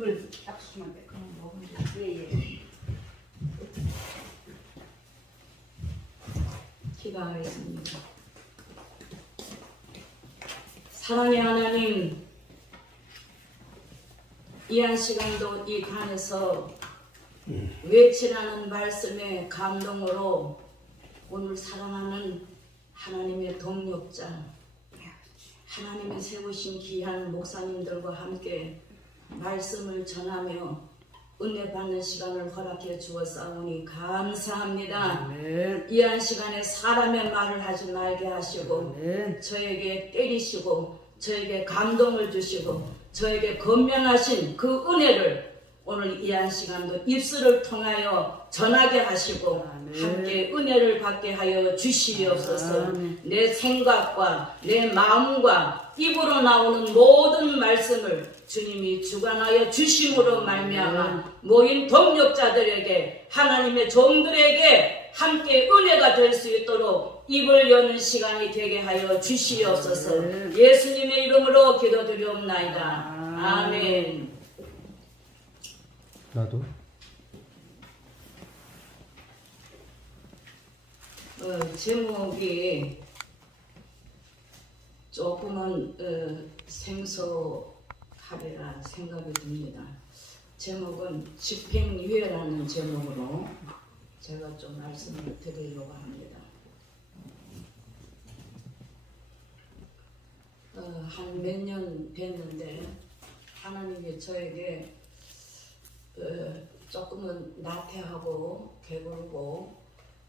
물 딱 주시면 돼. 그럼 먹으면 돼. 예. 기도하겠습니다. 사랑의 하나님, 이 한 시간도 이 단에서 외치라는 말씀의 감동으로 오늘 사랑하는 하나님의 동력자, 하나님의 세우신 귀한 목사님들과 함께 말씀을 전하며 은혜 받는 시간을 허락해 주었사오니 감사합니다. 아멘. 이 한 시간에 사람의 말을 하지 말게 하시고 아멘. 저에게 때리시고 저에게 감동을 주시고 저에게 건면하신 그 은혜를 오늘 이 한 시간도 입술을 통하여 전하게 하시고 아멘. 함께 은혜를 받게 하여 주시옵소서. 아멘. 내 생각과 내 마음과 입으로 나오는 모든 말씀을 주님이 주관하여 주심으로 말미암아 모인 동력자들에게 하나님의 종들에게 함께 은혜가 될 수 있도록 입을 여는 시간이 되게 하여 주시옵소서. 예수님의 이름으로 기도드리옵나이다. 아멘. 나도. 제목이 조금은 생소하리라 생각이 듭니다. 제목은 집행유예라는 제목으로 제가 좀 말씀을 드리려고 합니다. 한 몇 년 됐는데 하나님이 저에게 조금은 나태하고 게으르고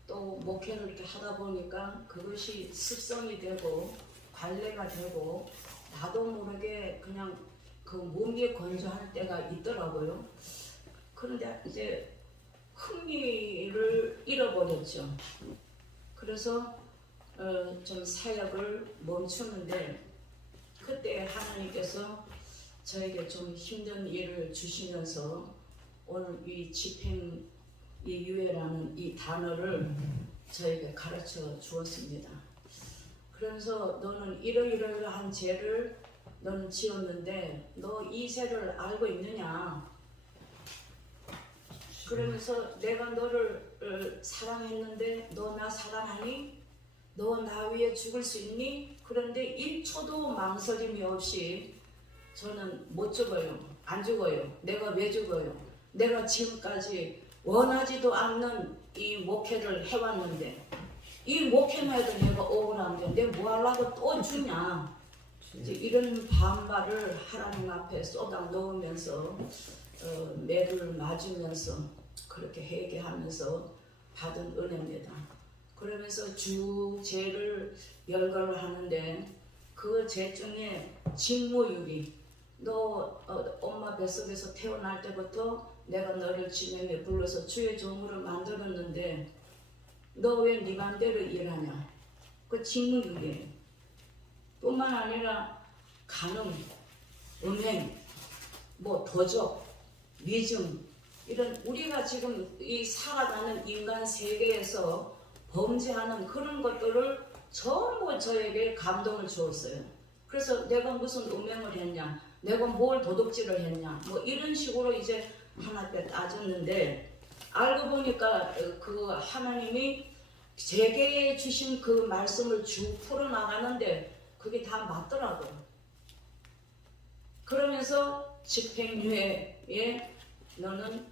또 목회를 이렇게 하다 보니까 그것이 습성이 되고 관례가 되고 나도 모르게 그냥 그 몸이 건조할 때가 있더라고요. 그런데 이제 흥미를 잃어버렸죠. 그래서 좀 사역을 멈추는데 그때 하나님께서 저에게 좀 힘든 일을 주시면서 오늘 이 집행 이 유예라는 이 단어를 저에게 가르쳐 주었습니다. 그래서 너는 이러이러한 죄를 너는 지었는데 너 이 죄를 알고 있느냐? 그러면서 내가 너를 사랑했는데 너 나 사랑하니? 너 나 위해 죽을 수 있니? 그런데 1초도 망설임이 없이 저는 못 죽어요. 안 죽어요. 내가 왜 죽어요? 내가 지금까지 원하지도 않는 이 목회를 해왔는데 이 목회만 해도 내가 억울한데 내가 뭐 하려고 또 죽냐? 이제 이런 반발을 하나님 앞에 쏟아 넣으면서 매를 맞으면서 그렇게 회개하면서 받은 은혜입니다. 그러면서 주 죄를 열거를 하는데 그 죄 중에 직무유기, 너 엄마 뱃속에서 태어날 때부터 내가 너를 지명에 불러서 주의 종으로 만들었는데 너 왜 네 맘대로 일하냐? 그 직무유기예요. 뿐만 아니라 간음, 음행, 뭐 도적, 위증 이런 우리가 지금 이 살아가는 인간 세계에서 범죄하는 그런 것들을 전부 저에게 감동을 주었어요. 그래서 내가 무슨 음행을 했냐, 내가 뭘 도둑질을 했냐, 뭐 이런 식으로 이제 하나님께 따졌는데 알고 보니까 그 하나님이 제게 주신 그 말씀을 쭉 풀어나가는데 그게 다 맞더라고요. 그러면서 집행유예에 너는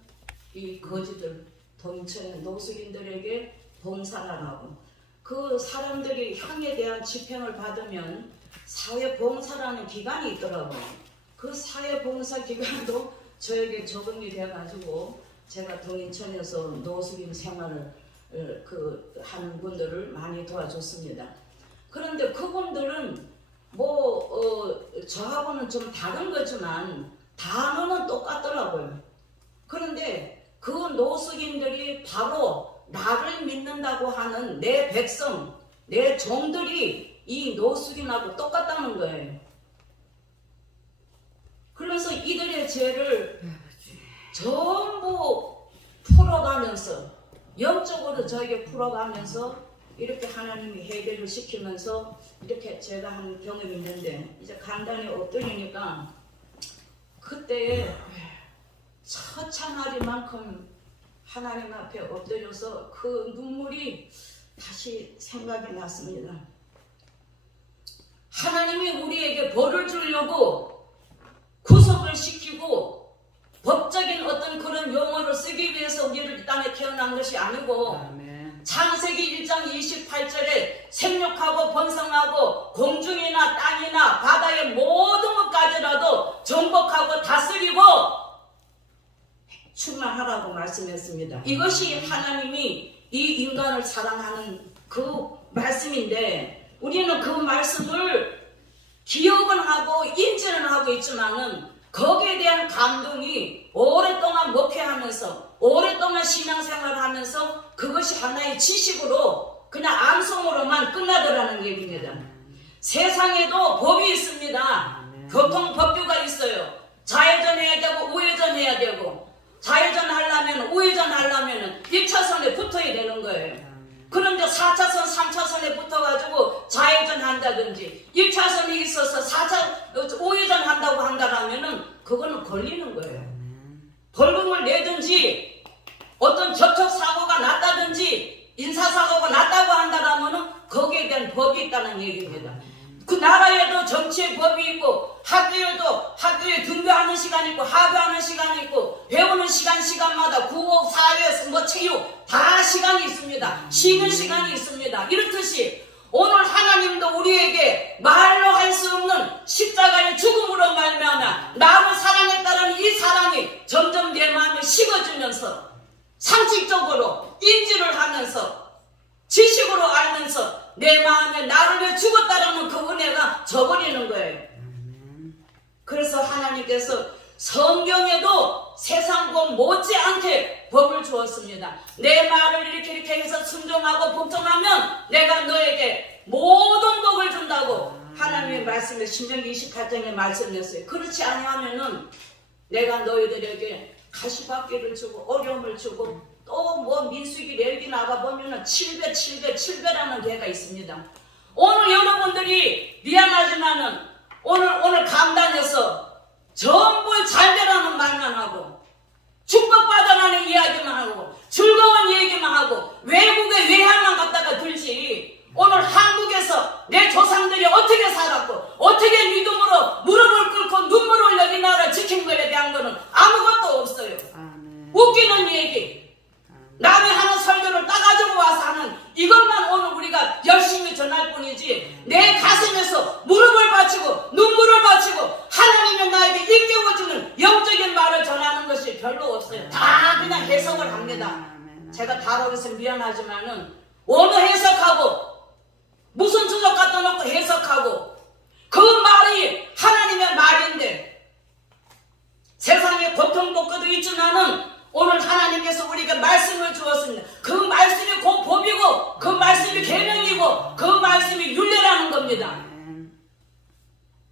이 거지들, 동천의 노숙인들에게 봉사하라고. 그 사람들이 형에 대한 집행을 받으면 사회봉사라는 기관이 있더라고요. 그 사회봉사 기관도 저에게 적응이 돼가지고 제가 동인천에서 노숙인 생활을 하는 분들을 많이 도와줬습니다. 그런데 그분들은 저하고는 좀 다른 거지만 단어는 똑같더라고요. 그런데 그 노숙인들이 바로 나를 믿는다고 하는 내 백성, 내 종들이 이 노숙인하고 똑같다는 거예요. 그래서 이들의 죄를 전부 풀어가면서 영적으로 저에게 풀어가면서 이렇게 하나님이 해결을 시키면서 이렇게 제가 한 경험이 있는데 이제 간단히 엎드리니까 그때 만큼 하나님 앞에 엎드려서 그 눈물이 다시 생각이 났습니다. 하나님이 우리에게 벌을 주려고 구속을 시키고 법적인 어떤 그런 용어를 쓰기 위해서 우리를 이 땅에 태어난 것이 아니고 아멘. 창세기 1장 28절에 생육하고 번성하고 공중이나 땅이나 바다의 모든 것까지라도 정복하고 다스리고 충만하라고 말씀했습니다. 이것이 하나님이 이 인간을 사랑하는 그 말씀인데 우리는 그 말씀을 기억은 하고 인지는 하고 있지만은 거기에 대한 감동이 오랫동안 목회하면서 오랫동안 신앙생활을 하면서 그것이 하나의 지식으로 그냥 암송으로만 끝나더라는 얘기입니다. 세상에도 법이 있습니다. 교통법규가 있어요. 좌회전 해야 되고 우회전 해야 되고 좌회전 하려면 우회전 하려면 1차선에 붙어야 되는 거예요. 그런데 4차선, 3차선에 붙어가지고 좌회전 한다든지 1차선이 있어서 4차 우회전 한다고 한다라면은 그거는 걸리는 거예요. 벌금을 내든지 어떤 접촉사고가 났다든지 인사사고가 났다고 한다라면은 거기에 대한 법이 있다는 얘기입니다. 그 나라에도 정치의 법이 있고 학교에도 학교에 등교하는 시간이 있고 하교하는 시간이 있고 배우는 시간마다 국어, 사회, 체육 다 시간이 있습니다. 쉬는 시간이 있습니다. 이렇듯이 오늘 하나님도 우리에게 말로 할 수 없는 십자가의 죽음으로 말미암아 나를 사랑했다는 이 사랑이 점점 내 마음에 식어지면서 상식적으로 인지를 하면서 지식으로 알면서 내 마음에 나를 위해 죽었다라는 그 은혜가 져버리는 거예요. 그래서 하나님께서 성경에도 세상과 못지않게 법을 주었습니다. 내 말을 이렇게 해서 순종하고 복종하면 내가 너에게 모든 복을 준다고 하나님의 말씀을 신명기 28장에 말씀했어요. 그렇지 아니하면은 내가 너희들에게 가시밭길을 주고 어려움을 주고 또 뭐 민수기 레위기 나가보면은 700라는 개가 있습니다. 오늘 여러분들이 미안하지만은 오늘 강단에서 전부 잘 되라는 말만 하고 축복받아라는 이야기만 하고 즐거운 얘기만 하고 외국의 외향만 갖다가 들지 오늘 한국에서 내 조상들이 어떻게 살았고 어떻게 믿음으로 무릎을 꿇고 눈물을 흘려 이 나라를 지킨 것에 대한 거는 아무것도 없어요. 아멘. 웃기는 얘기 남이 하는 설교를 따가지고 와서 하는 이것만 오늘 우리가 열심히 전할 뿐이지 내 가슴에서 무릎을 바치고 눈물을 바치고 하나님이 나에게 일깨워주는 영적인 말을 전하는 것이 별로 없어요. 다 그냥 해석을 합니다. 제가 다루어서 미안하지만은 어느 해석하고 무슨 주석 갖다 놓고 해석하고 그 말이 하나님의 말인데 세상에 고통복고도 있지만은 오늘 하나님께서 우리에게 말씀을 주었습니다. 그 말씀이 곧 법이고 그 말씀이 계명이고 그 말씀이 윤례라는 겁니다.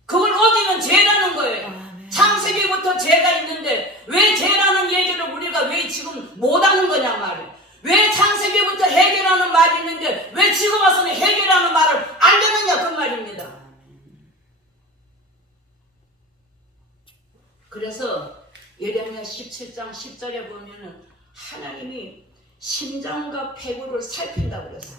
그걸 어기면 죄라는 거예요. 창세기부터 죄가 있는데 왜 죄라는 얘기를 우리가 왜 지금 못하는 거냐 말이에요. 왜 창세기부터 해결하는 말이 있는데 왜 지금 와서는 해결하는 말을 안 되느냐 그 말입니다. 그래서 예레미야 17장 10절에 보면은 하나님이 심장과 폐구를 살핀다고 그랬어요.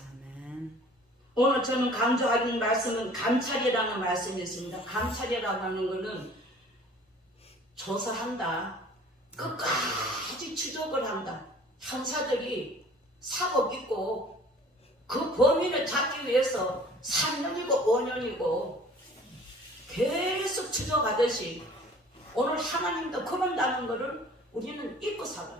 오늘 저는 강조하는 말씀은 감찰이라는 말씀이 있습니다. 감찰이라고 하는 것은 조사한다. 끝까지 추적을 한다. 형사들이 사법 있고 그 범인을 잡기 위해서 3년이고 5년이고 계속 추적하듯이 오늘 하나님도 그런다는 것을 우리는 잊고 살아요.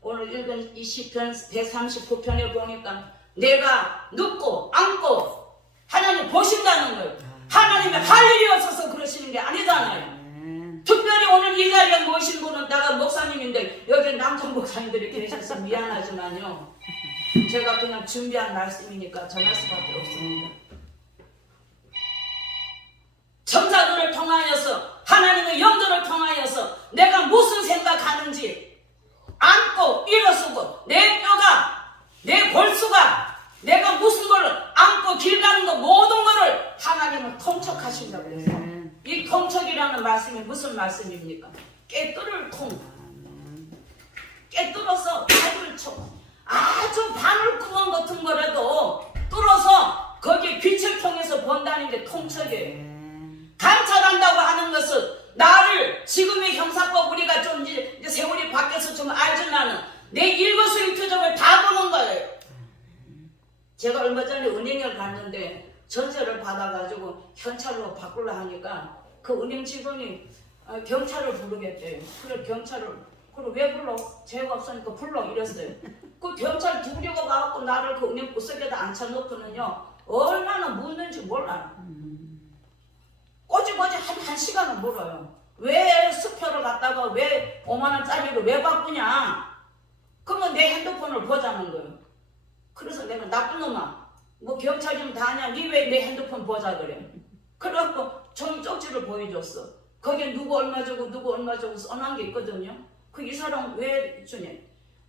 오늘 읽은 이 시편 139편에 보니까 내가 눕고 앉고 하나님 보신다는 거예요. 하나님이 할 일이 없어서 그러시는 게 아니잖아요. 특별히 오늘 이 자리에 모신 분은 내가 목사님인데 여기 남성 목사님들이 계셔서 미안하지만요. 제가 그냥 준비한 말씀이니까 전할 수밖에 없습니다. 천사들을 통하여서 하나님의 영들을 통하여서 내가 무슨 생각하는지 안고 일어서고 내 뼈가 내 골수가 내가 무슨 걸 안고 길 가는 거 모든 거를 하나님은 통촉하신다고 그랬어요. 이 통촉이라는 말씀이 무슨 말씀입니까? 깨뚫을 통, 깨뚫어서 바늘 쳐 아주 바늘 구멍 같은 거라도 뚫어서 거기에 빛을 통해서 본다는 게 통첩이에요. 감찰한다고 하는 것은 나를 지금의 형사법 우리가 좀 이제 세월이 바뀌어서 좀 알지만은 내 일거수일투족을 다 보는 거예요. 제가 얼마 전에 은행을 갔는데 전세를 받아가지고 현찰로 바꾸려 하니까 그 은행 직원이 경찰을 부르겠대요. 그래 경찰을 그래 왜 불러? 죄가 없으니까 불러 이랬어요. 그 경찰 두려고 가갖고 나를 그 은행 구석에다 앉혀놓고는요 얼마나 묻는지 몰라. 꼬지꼬지 한 시간은 물어요. 왜 수표를 갖다가 왜 5만원짜리를 왜 바꾸냐? 그러면 내 핸드폰을 보자는 거예요. 그래서 내가 나쁜 놈아 뭐 경찰이면 다 아냐 니 왜 내 핸드폰 보자 그래. 그래갖고 종이 쪽지를 보여줬어. 거기에 누구 얼마 주고 누구 얼마 주고 써놓은 게 있거든요. 그 이 사람 왜 주냐.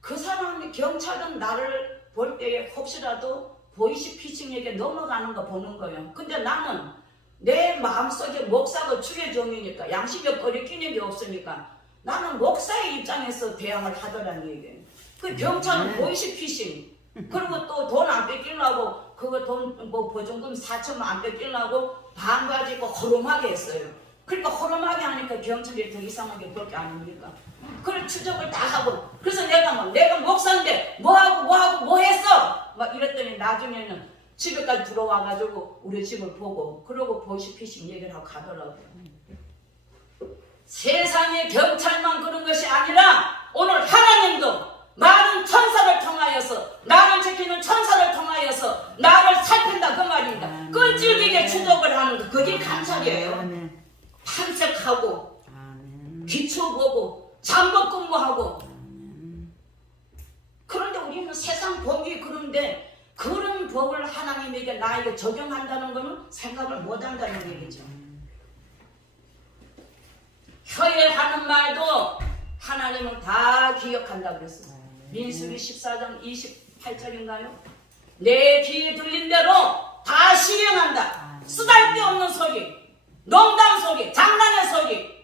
그 사람이 경찰은 나를 볼 때에 혹시라도 보이시피싱에게 넘어가는 거 보는 거예요. 근데 나는 내 마음속에 목사가 주의 종이니까 양심에 거리끼는 게 없으니까 나는 목사의 입장에서 대항을 하더라는 얘기예요. 그 경찰은 보이시피싱 그리고 또 돈 안 뺏기려고 그거 돈 뭐 보증금 4천만 안 뺏기려고 반 가지고 허름하게 했어요. 그러니까 허름하게 하니까 경찰이 더 이상하게 볼 게 아닙니까? 그걸 추적을 다 하고 그래서 내가 목사인데 뭐 했어? 막 이랬더니 나중에는 집에까지 들어와가지고 우리 집을 보고 그러고 보이시피싱 얘기를 하고 가더라고요. 세상에 경찰만 그런 것이 아니라 오늘 하나님도 많은 천사를 통하여서 나를 지키는 천사를 통하여서 나를 살핀다 그 말입니다. 끈질기게 추적을 하는 거 그게 감찰이에요. 탐색하고 비춰보고 잠복 근무하고 그런데 우리는 세상 법이 그런데 그런 법을 하나님에게 나에게 적용한다는 것은 생각을 못한다는 얘기죠. 혀에 하는 말도 하나님은 다 기억한다고 그랬어요. 민수기 14장 28절인가요? 내 귀에 들린 대로 다 시행한다. 쓰잘데없는 소리, 농담 소리, 장난의 소리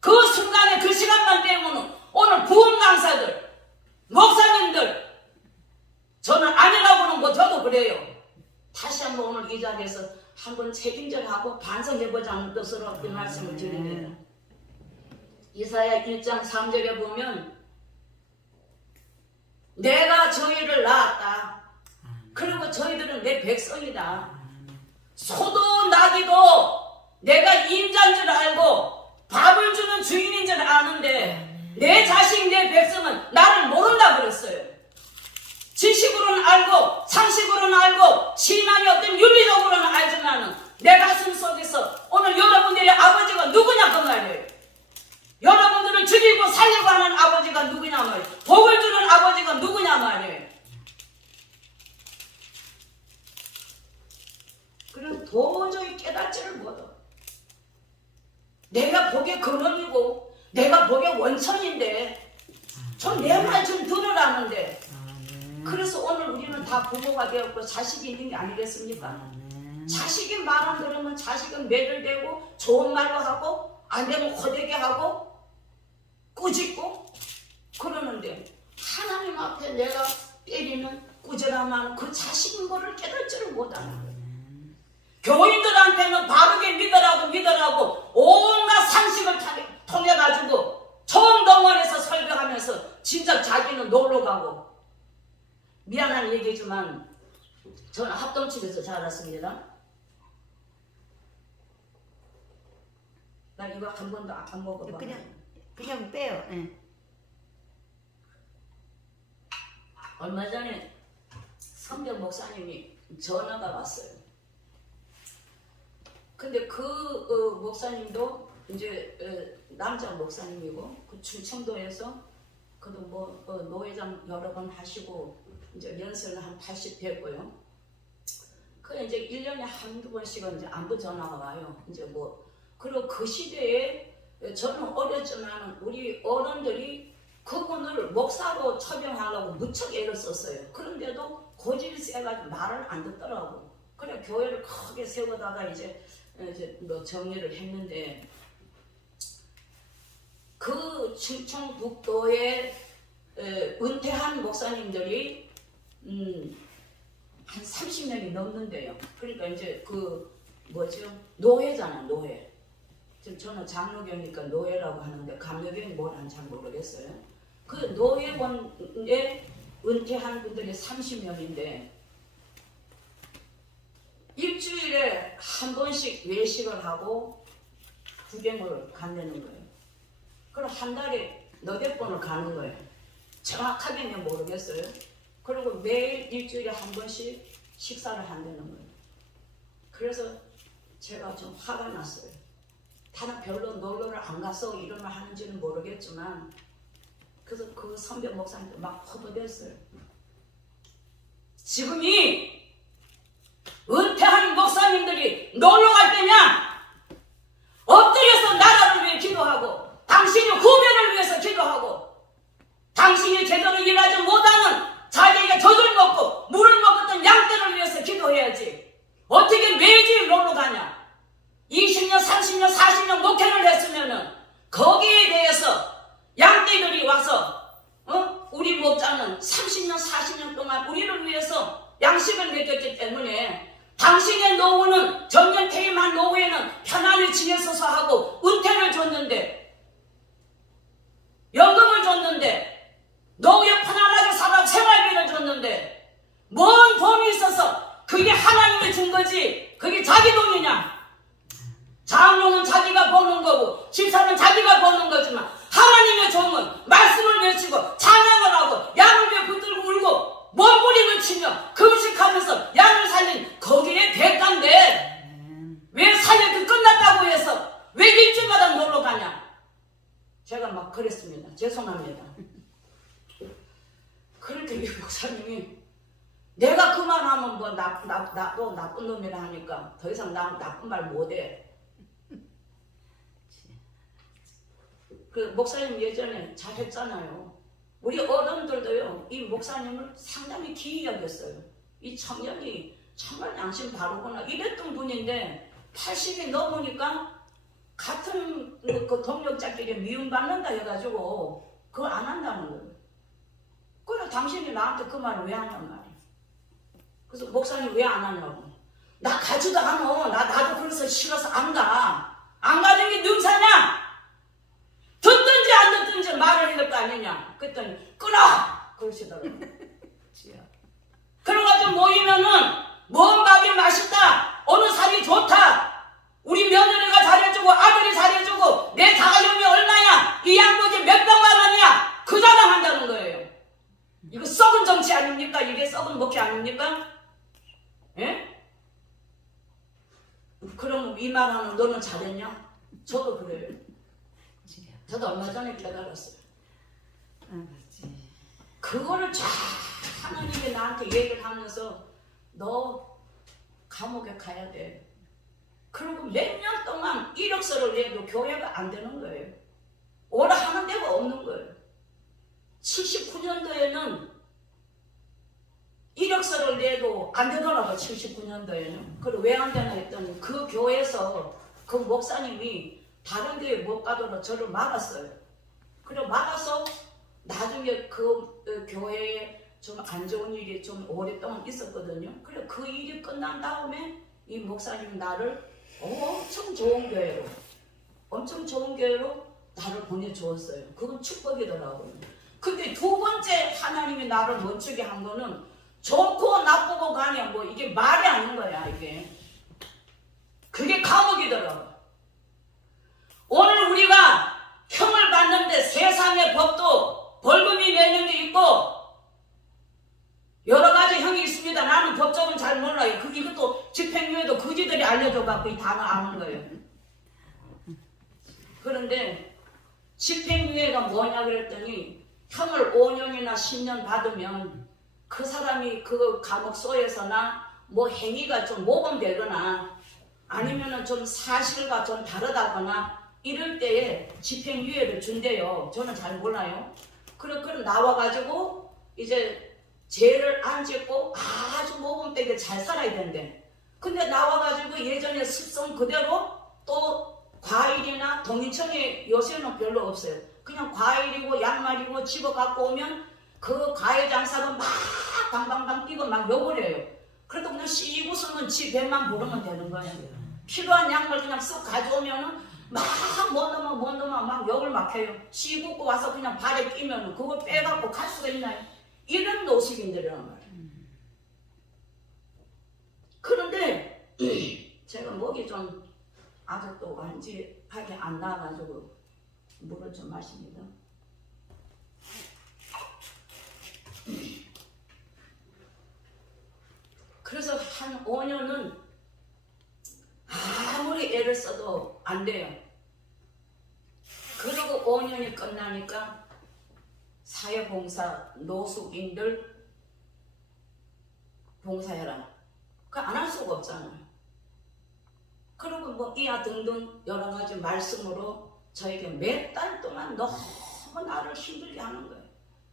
그 순간에 그 시간만 때문에 오늘 부흥 강사들, 목사님들 저는 아니라고는 뭐 저도 그래요. 다시 한번 오늘 이 자리에서 한번 책임져하고 반성해보자는 뜻으로 이 말씀을 드립니다. 이사야 1장 3절에 보면 내가 저희를 낳았다. 그리고 저희들은 내 백성이다. 소도 나기도 내가 임자인 줄 알고 밥을 주는 주인인 줄 아는데 내 자식 내 백성은 나를 모른다 그랬어요. 지식으로는 알고 상식으로는 알고 신앙의 어떤 윤리적으로는 알지만 내 가슴 속에서 오늘 여러분들의 아버지가 누구냐 그 말이에요. 여러분들을 죽이고 살리고 하는 아버지가 누구냐 말이에요. 복을 주는 아버지가 누구냐 말이에요. 그래서 도저히 깨닫지를 못해. 내가 복의 근원이고 내가 복의 원천인데 좀 내 말 좀 들으라는데 그래서 오늘 우리는 다 부모가 되었고 자식이 있는 게 아니겠습니까? 자식이 말 안 들으면 자식은 매를대고 좋은 말로 하고 안 되면 호되게 하고 꾸짖고 그러는데 하나님 앞에 내가 때리는 꾸지람한 그 자식인 거를 깨닫지를 못하는 거예요. 교인들한테는 바르게 믿으라고 온갖 상식을 통해 가지고 총동원해서 설교하면서 진짜 자기는 놀러 가고 미안한 얘기지만 저는 합동집에서 자랐습니다. 나 이거 한 번도 안 먹어봐. 그냥 빼요. 네. 얼마 전에 성경 목사님이 전화가 왔어요. 근데 그 목사님도 이제 남자 목사님이고 그 충청도에서 그도 뭐 노회장 여러 번 하시고 이제 연세는 한 80 됐고요. 그 이제 1년에 한두 번씩은 이제 안부 전화가 와요. 이제 뭐 그리고 그 시대에 저는 어렸지만 우리 어른들이 그분을 목사로 처병하려고 무척 애를 썼어요. 그런데도 고집이 세가지고 말을 안 듣더라고. 그래 교회를 크게 세우다가 이제 뭐 정리를 했는데 그 충청북도에 은퇴한 목사님들이 한 30명이 넘는데요. 그러니까 이제 그 뭐죠? 노회잖아, 노회. 지금 저는 장로교니까 노회라고 하는데 감로교는 뭐라는지 잘 모르겠어요. 그 노회원에 은퇴한 분들이 30명인데 일주일에 한 번씩 외식을 하고 구경을 간다는 거예요. 그럼 한 달에 너댓 번을 가는 거예요. 정확하게는 모르겠어요. 그리고 매일 일주일에 한 번씩 식사를 한다는 거예요. 그래서 제가 좀 화가 났어요. 다른 별로 놀러를 안 가서 이런 말 하는지는 모르겠지만 그래서 그 선배 목사님도 막 허버댔어요. 지금이 은퇴한 목사님들이 놀러 갈 때냐? 엎드려서 나라를 위해 기도하고 당신의 후배를 위해서 기도하고 당신이 제대로 일하지 못하는 자기가 젖을 먹고 물을 먹었던 양떼를 위해서 기도해야지. 어떻게 매일 놀러 가냐? 20년, 30년, 40년 목회를 했으면은 거기에 대해서 양떼들이 와서 우리 목자는 30년, 40년 동안 우리를 위해서 양식을 먹였기 때문에 당신의 노후는 정년 퇴임한 노후에는 편안히 지내소서 하고 은퇴를 줬는데 연금을 줬는데 노후에 편안하게 살아 생활비를 줬는데 뭔 돈이 있어서 그게 하나님이 준 거지 그게 자기 돈이냐? 장로는 자기가 버는 거고 집사는 자기가 버는 거지만 하나님의 종은 말씀을 외치고 찬양을 하고 양을 위해 붙들고 울고 몸부림을 치며 금식하면서 양을 살린 거기에 대가인데 왜 사역이 끝났다고 해서 왜 일주일마다 놀러 가냐? 제가 막 그랬습니다. 죄송합니다. 그렇게 이 목사님이 내가 그만하면 뭐 또 나쁜 놈이라 하니까 더 이상 나쁜 말 못해. 그 목사님 예전에 잘했잖아요. 우리 어른들도요 이 목사님을 상당히 기이 여겼어요. 이 청년이 정말 양심 바르구나 이랬던 분인데 80이 넘으니까 같은 그 동력자끼리 미움받는다 해가지고 그걸 안 한다는 거예요. 그래 당신이 나한테 그 말을 왜 하냔 말이야. 그래서 목사님 왜 안 하냐고. 나 가지도 않아. 나도 그래서 싫어서 안 가. 안 가는 게 능사냐? 듣든지 안 듣든지 말을 해야 될 거 아니냐. 그랬더니 끊어! 그러시더라고요. 그래가지고 모이면은 뭔 밥이 맛있다. 어느 살이 좋다. 우리 며느리가 잘해주고 아들이 잘해주고 내 자가용이 얼마냐. 이 양보지 몇백만 원이야. 그 자랑한다는 거예요. 이거 썩은 정치 아닙니까? 이게 썩은 목회 아닙니까? 예? 그럼 이 말하는 너는 잘했냐? 저도 그래요. 저도 얼마 전에 깨달았어요. 그거를 쫙 하나님이 나한테 얘기를 하면서 너 감옥에 가야 돼. 그리고 몇 년 동안 이력서를 내도 교회가 안 되는 거예요. 오라 하는 데가 없는 거예요. 79년도에는 이력서를 내도 안 되더라고요. 79년도에는. 그리고 왜 안 되나 했더니 그 교회에서 그 목사님이 다른 교회 못 가도록 저를 막았어요. 그래 막아서 나중에 그 교회에 좀 안 좋은 일이 좀 오랫동안 있었거든요. 그래 그 일이 끝난 다음에 이 목사님이 나를 엄청 좋은 교회로 나를 보내주었어요. 그건 축복이더라고요. 근데 두 번째 하나님이 나를 멈추게 한 거는 좋고 나쁘고 간에 뭐 이게 말이 아닌 거야 이게. 그게 감옥이더라고요. 오늘 우리가 형을 받는데 세상의 법도 벌금이 내는 게 있고 여러 가지 형이 있습니다. 나는 법적은 잘 몰라요. 이것도 집행유예도 그지들이 알려줘갖고 이 단어 아는 거예요. 그런데 집행유예가 뭐냐 그랬더니 형을 5년이나 10년 받으면 그 사람이 그 감옥소에서나 뭐 행위가 좀 모범되거나 아니면은 좀 사실과 좀 다르다거나 이럴 때에 집행유예를 준대요. 저는 잘 몰라요. 그럼 나와가지고 이제 죄를 안 짓고 아주 모범되게 잘 살아야 된대. 근데 나와가지고 예전에 습성 그대로 또 과일이나 동인천이 요새는 별로 없어요. 그냥 과일이고 양말이고 집어 갖고 오면 그 과일 장사가 막 방방방 뛰고 막 욕을 해요. 그래도 그냥 씌고서는 지 배만 부르면 되는 거예요. 필요한 양말 그냥 쓱 가져오면은 막 못 넘어 막 욕을 막 해요. 씌고 와서 그냥 발에 끼면은 그걸 빼갖고 갈 수가 있나요? 이런 노숙인들이란 말이에요. 그런데 제가 목이 좀 아직도 완전하게 안 나와가지고 물을 좀 마십니다. 그래서 한 5년은 아무리 애를 써도 안 돼요. 그리고 5년이 끝나니까 사회봉사 노숙인들 봉사해라. 그 안 할 수가 없잖아요. 그리고 뭐 이하 등등 여러 가지 말씀으로 저에게 몇 달 동안 너무 나를 힘들게 하는 거예요.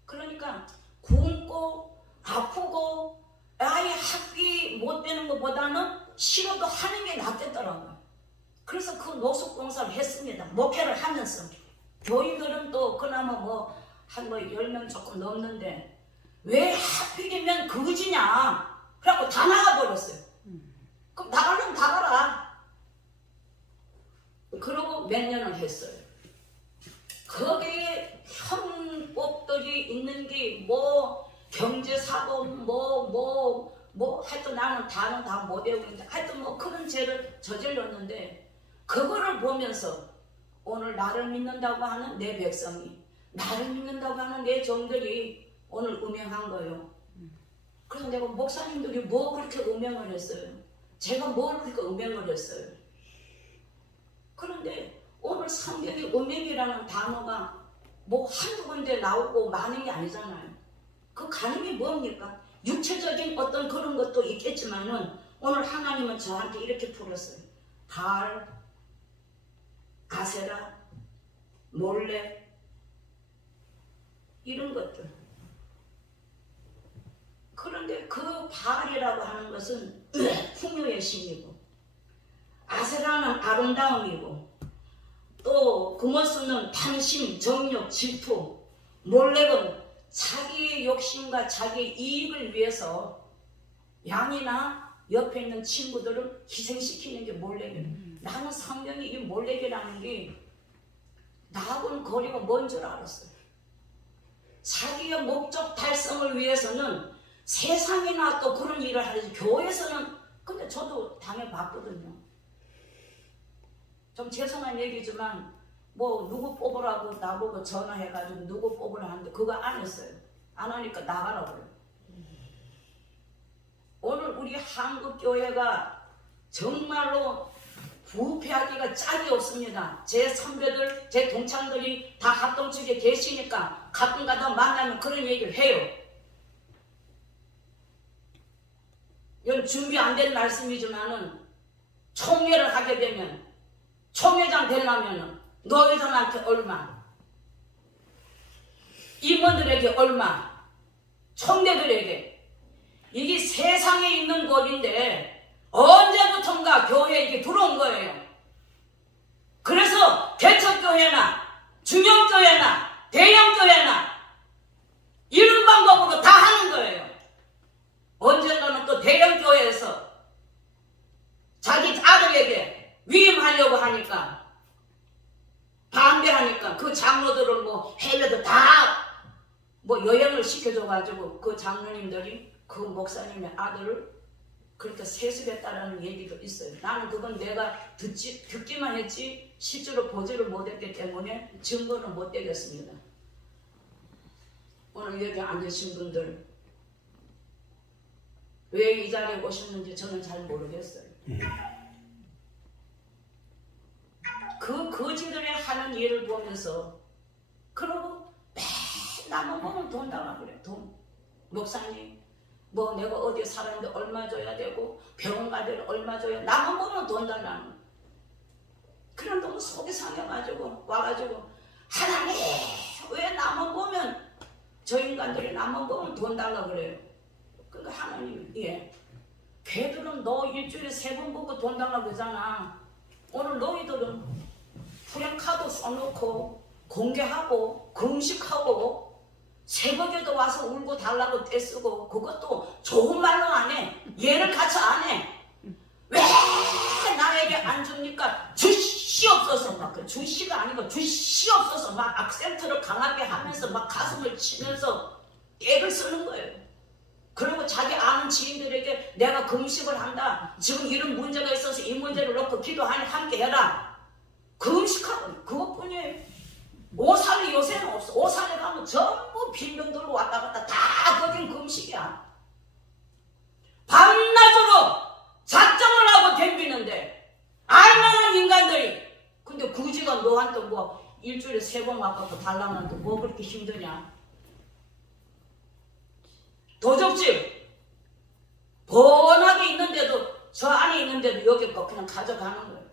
그러니까 굶고 아프고 아예 학비 못 되는 것보다는 싫어도 하는 게 낫겠더라고요. 그래서 그 노숙봉사를 했습니다. 목회를 하면서. 교인들은 또 그나마 뭐 한 10명 조금 넘는데 왜 하필이면 그지냐 그래갖고 다 나가버렸어요. 그럼 나가려면 나가라. 그러고 몇 년을 했어요. 거기에 형법들이 있는 게 뭐 경제사범 뭐 하여튼 나는 다는 다 못 외우고 있는데 하여튼 뭐 그런 죄를 저질렀는데 그거를 보면서 오늘 나를 믿는다고 하는 내 백성이 나를 믿는다고 하는 내 종들이 오늘 음행한 거예요. 그래서 내가 목사님들이 뭐 그렇게 음행을 했어요? 제가 뭘 그렇게 음행을 했어요? 그런데 오늘 성경에 음행이라는 단어가 뭐 한두 군데 나오고 많은 게 아니잖아요. 그 가늠이 뭡니까? 육체적인 어떤 그런 것도 있겠지만은 오늘 하나님은 저한테 이렇게 풀었어요. 바알, 아세라, 몰래 이런 것들. 그런데 그 바알이라고 하는 것은 풍요의 신이고 아세라는 아름다움이고 또 그모스는 탐심, 정욕, 질투, 몰렉은 자기의 욕심과 자기의 이익을 위해서 양이나 옆에 있는 친구들을 희생시키는 게 몰렉이에요. 나는 성경이 이 몰렉이라는 게 나하고는 거리가 먼 줄 알았어요. 자기의 목적 달성을 위해서는 세상이나 또 그런 일을 하지 교회에서는 근데 저도 당해봤거든요. 좀 죄송한 얘기지만 뭐 누구 뽑으라고 나보고 전화해가지고 누구 뽑으라 하는데 그거 안 했어요. 안 하니까 나가라고요. 오늘 우리 한국교회가 정말로 부패하기가 짝이 없습니다. 제 선배들, 제 동창들이 다 합동 측에 계시니까 가끔가다 만나면 그런 얘기를 해요. 이건 준비 안 된 말씀이지만은 총회를 하게 되면 총회장 되려면은 노회장한테 얼마, 임원들에게 얼마, 총대들에게 이게 세상에 있는 법인데 언제부턴가 교회에 이게 들어온 거예요. 그래서 개척교회나 중형교회나 대형교회나 이런 방법으로 다 하는 거예요. 언젠가는 또 대형교회에서 자기 아들에게 위임하려고 하니까 반대하니까 그 장로들을 뭐 해외도 다 뭐 여행을 시켜줘가지고 그 장로님들이 그 목사님의 아들을 그렇게 세습했다라는 얘기도 있어요. 나는 그건 내가 듣기만 했지 실제로 보지를 못했기 때문에 증거는 못 되겠습니다. 오늘 여기 앉으신 분들 왜 이 자리에 오셨는지 저는 잘 모르겠어요. 그 거지들이 하는 일을 보면서 그러고 나만 보면 돈 달라 그래. 돈. 목사님 뭐 내가 어디 살았는데 얼마 줘야 되고 병원 가더니 얼마 줘야 나만 보면 돈 달라는. 그런 너무 속이 상해가지고 와가지고 하나님 왜 나만 보면 저 인간들이 나만 보면 돈 달라 그래요. 그러니까 하나님이 예 걔들은 너 일주일에 3번 보고 돈 달라 그러잖아. 오늘 너희들은 써놓고 공개하고 금식하고 새벽에도 와서 울고 달라고 떼쓰고 그것도 좋은 말로 안 해. 얘를 같이 안 해. 왜 나에게 안 줍니까? 주시옵소서. 막 그 주시가 아니고 주시옵소서. 막 악센트를 강하게 하면서 막 가슴을 치면서 애를 쓰는 거예요. 그리고 자기 아는 지인들에게 내가 금식을 한다. 지금 이런 문제가 있어서 이 문제를 놓고 기도하니 함께 해라. 금식하고 그것뿐이에요. 오산이 요새는 없어. 오산에 가면 전부 빈병들로 왔다 갔다 다 거긴 금식이야. 밤낮으로 작정을 하고 덤비는데 알만한 인간들이 근데 굳이가 너한테 뭐 일주일에 3번 와갖고 달라는데 뭐 그렇게 힘드냐. 도적질 번하게 있는데도 저 안에 있는데도 여기 거 그냥 가져가는 거예요.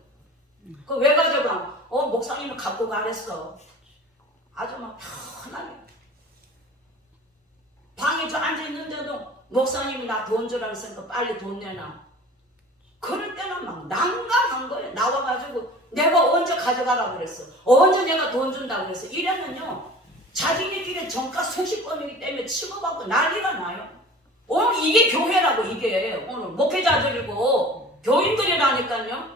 그 왜 가져가? 목사님은 갖고 가랬어. 아주 막 편하게 방에 저 앉아있는데도 목사님이 나 돈 주라고 했으니까 빨리 돈 내놔. 그럴 때는 막 난감한 거예요. 나와가지고 내가 언제 가져가라고 그랬어. 언제 내가 돈 준다고 그랬어. 이러면요 자기네끼리 정가 수십 번이기 때문에 치고받고 난리가 나요. 오늘 이게 교회라고. 이게 오늘 목회자들이고 교인들이라니까요.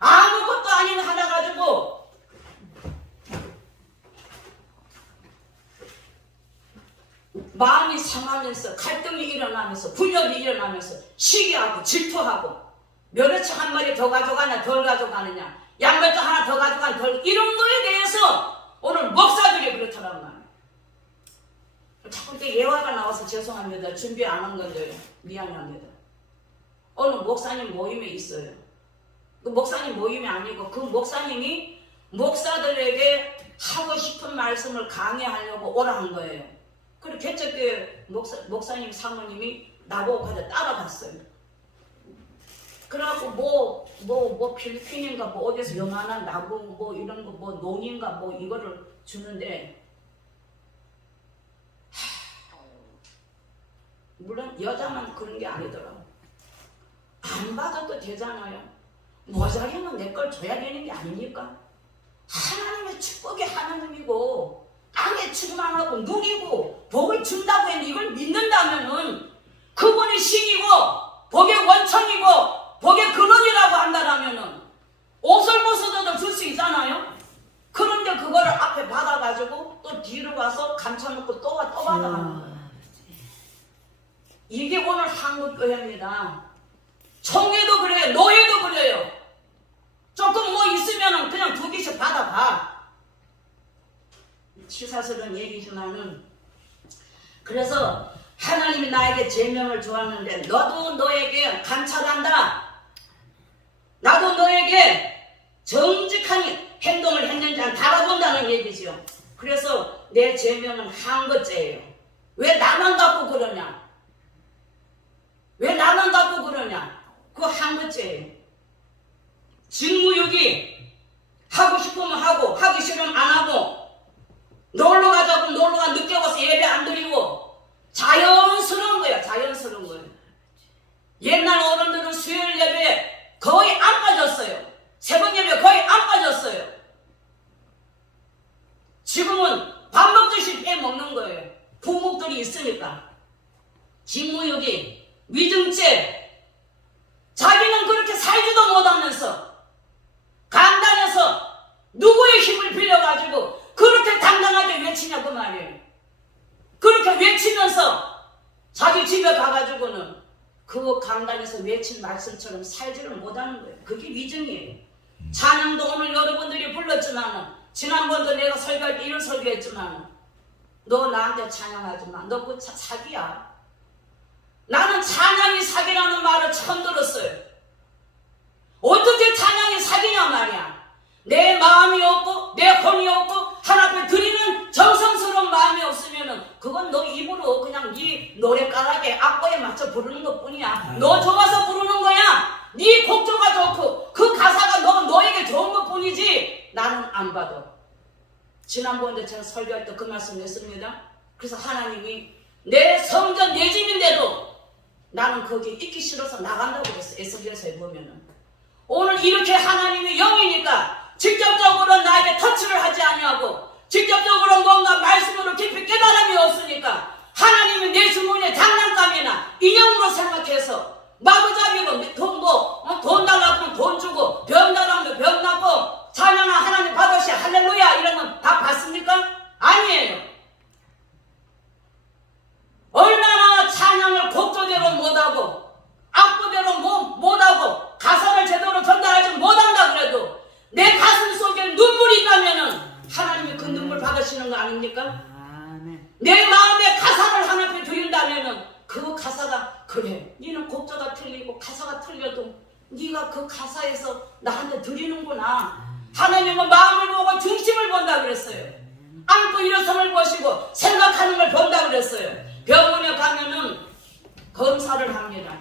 아무것도 아닌 하나 가지고 마음이 상하면서 갈등이 일어나면서 분열이 일어나면서 시기하고 질투하고 멸치 한 마리 더 가져가냐 덜 가져가느냐 양배추 하나 더 가져가냐 덜 이런 거에 대해서 오늘 목사들이 그렇더란 말이에요. 자꾸 이렇게 예화가 나와서 죄송합니다. 준비 안 한 건데 미안합니다. 어느 목사님 모임에 있어요. 그 목사님 모임이 아니고 그 목사님이 목사들에게 하고 싶은 말씀을 강의하려고 오라 한 거예요. 그리고 개척교회 목사님 사모님이 나보고 가서 따라갔어요. 그래갖고 뭐 필리핀인가 뭐 어디서 요만한 나무 뭐 이런 거 뭐 논인가 뭐 이거를 주는데 물론 여자만 그런 게 아니더라고. 안 받아도 되잖아요. 모자리는 내 걸 줘야 되는 게 아닙니까? 하나님의 축복이 하나님이고 땅에 충만하고 누리고 복을 준다고 했는데 이걸 믿는다면은 그분이 신이고 복의 원천이고 복의 근원이라고 한다라면은 옷을 벗어도 줄 수 있잖아요. 그런데 그거를 앞에 받아가지고 또 뒤로 가서 감춰놓고 또 받아가는 거예요. 이게 오늘 한국교회입니다. 총회도 그래요. 노예도 그래요. 조금 뭐 있으면 그냥 2개씩 받아가. 치사스러운 얘기지만은 그래서 하나님이 나에게 제명을 주었는데 너도 너에게 감찰한다. 나도 너에게 정직한 행동을 했는지 안 달아본다는 얘기죠. 그래서 내 제명은 한 것째예요. 왜 나만 갖고 그러냐? 왜 나만 갖고 그러냐? 그거 한 번째예요. 직무유기 하고 싶으면 하고 하기 싫으면 안 하고 놀러 가자고 놀러가 늦게 와서 예배 안 드리고 자연스러운 거야. 자연스러운 거예요. 옛날 어른들은 수요일 예배 거의 안 빠졌어요. 새벽 예배 거의 안 빠졌어요. 지금은 밥 먹듯이 빼먹는 거예요. 부목들이 있으니까. 직무유기 위증죄 자기는 그렇게 살지도 못하면서 강단에서 누구의 힘을 빌려가지고 그렇게 당당하게 외치냐 그 말이에요. 그렇게 외치면서 자기 집에 가가지고는 그 강단에서 외친 말씀처럼 살지를 못하는 거예요. 그게 위증이에요. 찬양도 오늘 여러분들이 불렀지만은 지난번도 내가 설교할 때 이런 설교했지만은 너 나한테 찬양하지 마. 너 그거 사기야. 나는 찬양이 사기라는 말을 처음 들었어요. 어떻게 찬양이 사기냐 말이야. 내 마음이 없고 내 혼이 없고 하나님께 드리는 정성스러운 마음이 없으면은 그건 너 입으로 그냥 네 노래가락에 악보에 맞춰 부르는 것뿐이야. 너 좋아서 부르는 거야. 네 곡조가 좋고 그 가사가 너에게 좋은 것뿐이지 나는 안 받아. 지난번에 제가 설교할 때 그 말씀 했습니다. 그래서 하나님이 내 성전 내 집인데도 나는 거기 있기 싫어서 나간다고 그랬어. 에스겔서에 보면은 오늘 이렇게 하나님이 영이니까 직접적으로 나에게 터치를 아니하고 직접적으로 뭔가 말씀으로 깊이 깨달음이 없으니까 하나님이 내 주머니에 장난감이나 인형으로 생각해서 마구잡이로 돈 달라고 하면 돈 주고 병 달라고 하면 병 낫고 찬양아 하나님 받으시 할렐루야 이러면 다 받습니까? 아니에요. 얼마나 찬양을 곡조대로 못하고 악보대로 못하고 가사를 제대로 전달하지 못한다 그래도 내 가슴 속에 눈물이 있다면은 하나님이 그 눈물 받으시는 거 아닙니까? 내 마음에 가사를 하나님께 드린다면은 그 가사가 그래 니는 곡조가 틀리고 가사가 틀려도 네가 그 가사에서 나한테 드리는구나. 하나님은 마음을 보고 중심을 본다 그랬어요. 안고 일어섬을 보시고 생각하는 걸 본다 그랬어요. 병원에 가면은 검사를 합니다.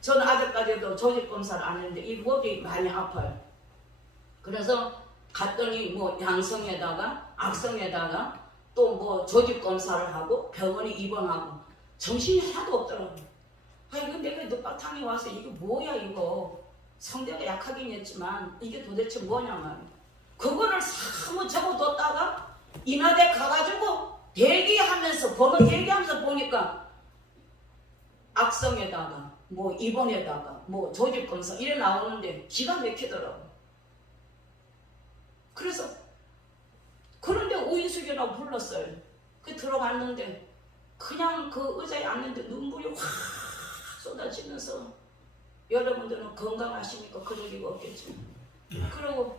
저는 아직까지도 조직 검사를 안 했는데 이 목이 많이 아파요. 그래서 갔더니 뭐 양성에다가 악성에다가 또 뭐 조직 검사를 하고 병원에 입원하고 정신이 하나도 없더라고요. 아 이거 내가 늦바탕에 와서 이거 뭐야 이거 성대가 약하긴 했지만 이게 도대체 뭐냐면 그거를 사무 적어뒀다가 인하대 가가지고 대기하면서 번호 대기하면서 보니까 악성에다가 뭐 입원에다가 뭐 조직 검사 이래 나오는데 기가 막히더라고. 그래서 그런데 오인숙이라고 불렀어요. 그 들어갔는데 그냥 그 의자에 앉는데 눈물이 확 쏟아지면서 여러분들은 건강하시니까 그럴 리가 없겠지만 그리고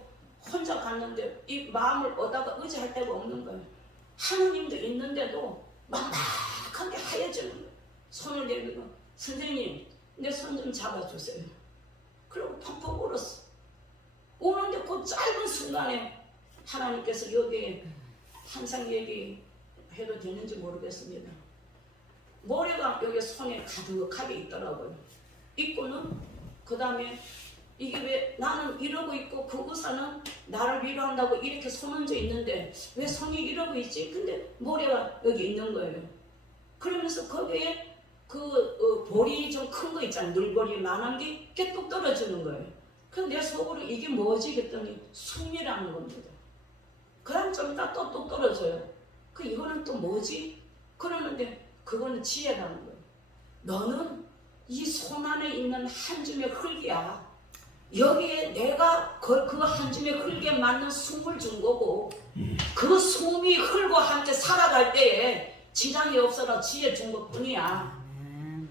혼자 갔는데 이 마음을 얻다가 의지할 데가 없는 거예요. 하느님도 있는데도 막막하게 하얘지는 거예요. 손을 내밀고 선생님 내 손 좀 잡아주세요. 그리고 펑펑 울었어. 우는데 그 짧은 순간에 하나님께서 여기에 항상 얘기해도 되는지 모르겠습니다. 모래가 여기 손에 가득하게 있더라고요. 있고는 그 다음에 이게 왜 나는 이러고 있고 그 의사는 나를 위로한다고 이렇게 손 얹어 있는데 왜 손이 이러고 있지? 근데 모래가 여기 있는 거예요. 그러면서 거기에 그 볼이 좀 큰 거 있잖아요. 늘볼이 만한 게 이렇게 뚝 떨어지는 거예요. 그래서 내 속으로 이게 뭐지? 했더니 숨이라는 겁니다. 그 다음 좀 이따 또 뚝 떨어져요. 그 이거는 또 뭐지? 그러는데 그거는 지혜라는 거예요. 너는 이 손 안에 있는 한 줌의 흙이야. 여기에 내가 그 한 줌의 흙에 맞는 숨을 준 거고 그 숨이 흙과 함께 살아갈 때에 지장이 없어라 지혜 준 것뿐이야.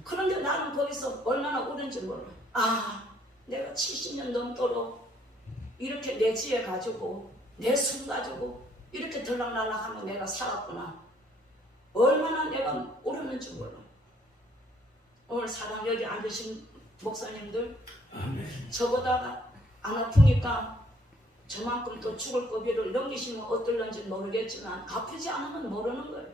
그런데 나는 거기서 얼마나 오른지 몰라. 아, 내가 70년 넘도록 이렇게 내 지혜 가지고 내 숨 가지고 이렇게 들락날락하면 내가 살았구나. 얼마나 내가 오르는지 몰라. 오늘 사랑 여기 앉으신 목사님들 아멘. 저보다가 안 아프니까 저만큼 또 죽을 고비를 넘기시면 어떨런지 모르겠지만 아프지 않으면 모르는 거예요.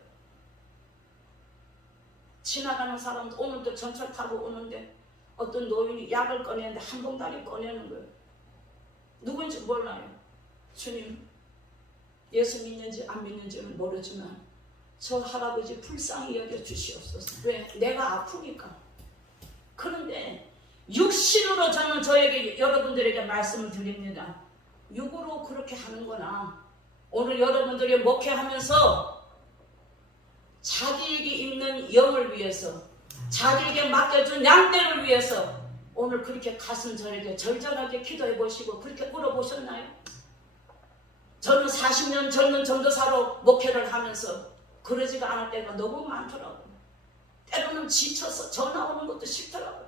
지나가는 사람도 오늘도 전철 타고 오는데 어떤 노인이 약을 꺼내는데 한 봉다리 꺼내는 거예요. 누군지 몰라요. 주님 예수 믿는지 안 믿는지는 모르지만 저 할아버지 불쌍히 여겨 주시옵소서. 왜? 내가 아프니까. 그런데 육신으로 저는 저에게 여러분들에게 말씀을 드립니다. 육으로 그렇게 하는구나. 오늘 여러분들이 목회하면서 자기에게 있는 영을 위해서 자기에게 맡겨준 양떼를 위해서 오늘 그렇게 가슴 저에게 절절하게 기도해 보시고 그렇게 울어보셨나요? 저는 40년 젊은 전도사로 목회를 하면서 그러지가 않을 때가 너무 많더라고요. 때로는 지쳐서 전화 오는 것도 싫더라고요.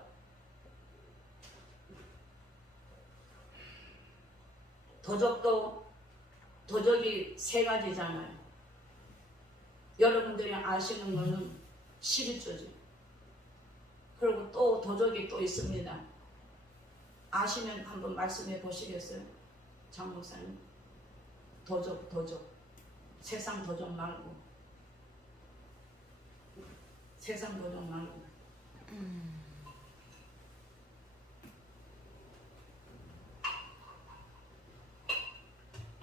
도적이 세 가지잖아요. 여러분들이 아시는 거는 11조죠. 그리고 또 도적이 또 있습니다. 아시면 한번 말씀해 보시겠어요? 장 목사님. 도적. 세상 도적 말고. 세상 도적 말고.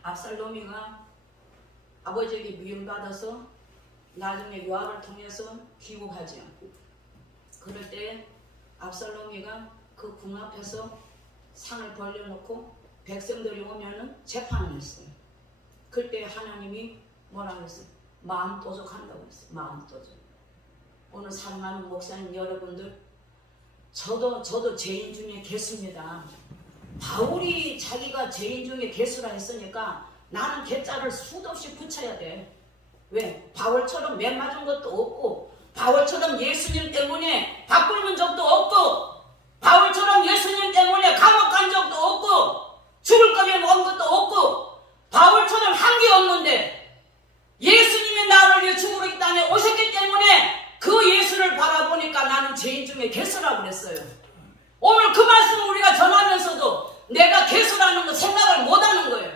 압살롬이가 아버지에게 미움받아서 나중에 요압을 통해서 귀국하지요. 그럴 때 압살롬이가 그 궁 앞에서 상을 벌려놓고 백성들이 오면은 재판을 했어요. 그때 하나님이 뭐라고 했어요? 마음도적한다고 했어요. 마음도적. 오늘 사랑하는 목사님 여러분들, 저도 죄인 중에 개수입니다. 바울이 자기가 죄인 중에 개수라 했으니까 나는 개자를 수도 없이 붙여야 돼. 왜? 바울처럼 매 맞은 것도 없고, 바울처럼 예수님 때문에 바꾸는 적도 없고, 바울처럼 예수님 때문에 감옥 간 적도 없고, 죽을 거리에 먹은 것도 없고, 바울처럼 한 게 없는데 예수님이 나를 위해 죽으러 이 땅에 오셨기 때문에 그 예수를 바라보니까 나는 죄인 중에 개수라고 그랬어요. 오늘 그 말씀을 우리가 전하면서도 내가 개수라는 거 생각을 못하는 거예요.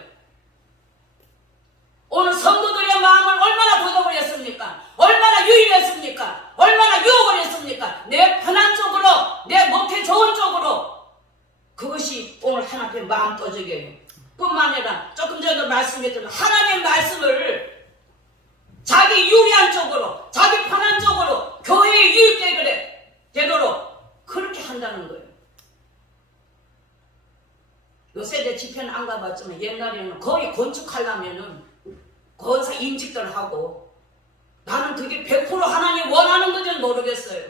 오늘 성도들의 마음을 얼마나 도덕을 했습니까? 얼마나 유인했습니까? 얼마나 유혹을 했습니까? 내 편한 쪽으로, 내 목회 좋은 쪽으로. 그것이 오늘 하나님의 마음도적이에요. 뿐만 아니라 조금 전에도 말씀했지만 하나님의 말씀을 자기 유리한 쪽으로, 자기 편한 쪽으로 교회에 유익되도록 그렇게 한다는 거예요. 요새 내 집회는 안 가봤지만 옛날에는 거의 건축하려면은 건사 임직들 하고, 나는 그게 100% 하나님 원하는 건지는 모르겠어요.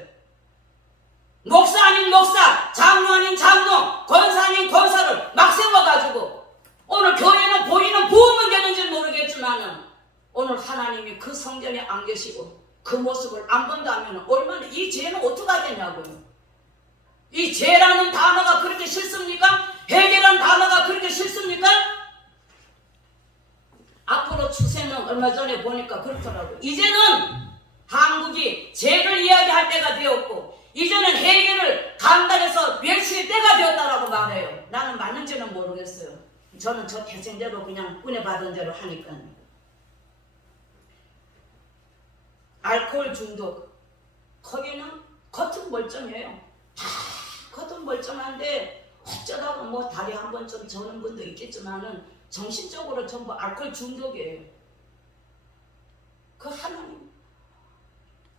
목사 아닌 목사, 장로 아닌 장로, 권사 아닌 권사를 막 세워가지고 오늘 교회는 보이는 부흥은 되는지는 모르겠지만은 오늘 하나님이 그 성전에 안 계시고 그 모습을 안 본다면 얼마나 이 죄는 어떻게 하겠냐고요. 이 죄라는 단어가 그렇게 싫습니까? 회개라는 단어가 그렇게 싫습니까? 앞으로 추세는 얼마 전에 보니까 그렇더라고요. 이제는 한국이 죄를 이야기할 때가 되었고, 이제는 회개를 강단에서 외칠 때가 되었다라고 말해요. 나는 맞는지는 모르겠어요. 저는 저 태생대로 그냥 은혜 받은 대로 하니까요. 알코올 중독, 거기는 겉은 멀쩡해요. 다 겉은 멀쩡한데 어쩌다가 뭐 다리 한 번쯤 저는 분도 있겠지만은 정신적으로 전부 알코올 중독이에요. 그 하나님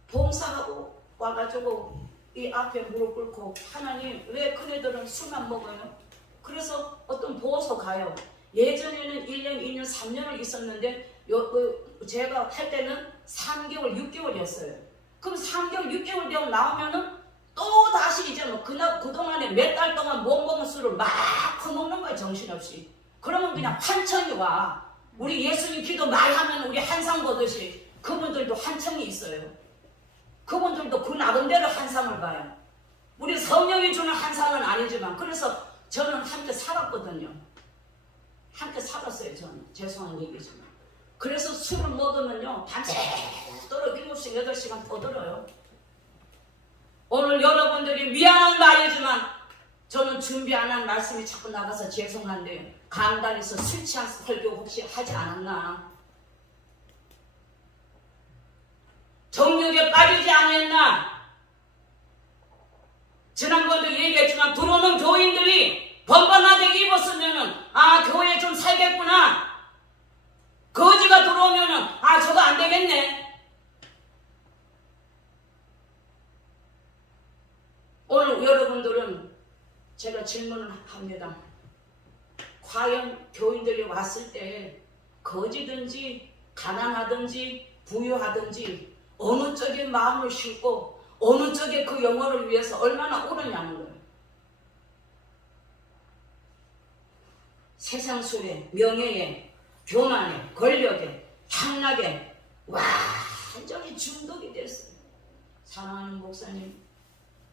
봉사하고 와가지고 이 앞에 무릎 꿇고, 하나님 왜 그네들은 술만 먹어요? 그래서 어떤 보호소 가요. 예전에는 1년, 2년, 3년을 있었는데 제가 할 때는 3개월, 6개월이었어요. 그럼 3개월, 6개월 되고 나오면은 또 다시 이제 뭐 그동안에 몇 달 동안 못 먹은 술을 막 퍼먹는 거예요. 정신없이. 그러면 그냥 환청이 와. 우리 예수님 기도 말하면 우리 한상 보듯이 그분들도 환청이 있어요. 그분들도 그 나름대로 한상을 봐요. 우리 성령이 주는 한상은 아니지만, 그래서 저는 함께 살았거든요. 함께 살았어요. 저는 죄송한 얘기지만. 그래서 술을 먹으면요 밤새도록 7시, 8시간 떠들어요. 오늘 여러분들이 미안한 말이지만 저는 준비 안 한 말씀이 자꾸 나가서 죄송한데요. 강단에서 술 취한 설교 혹시 하지 않았나? 정욕에 빠지지 않았나? 지난번도 얘기했지만 들어오는 교인들이 번번하게 입었으면은 교회에 좀 살겠구나. 거지가 들어오면은 저거 안 되겠네. 오늘 여러분들은 제가 질문을 합니다. 과연 교인들이 왔을 때 거지든지 가난하든지 부유하든지 어느 쪽에 마음을 싣고 어느 쪽에 그 영혼을 위해서 얼마나 오르냐는 거예요. 세상 속에 명예에, 교만에, 권력에, 향락에 완전히 중독이 됐어요. 사랑하는 목사님,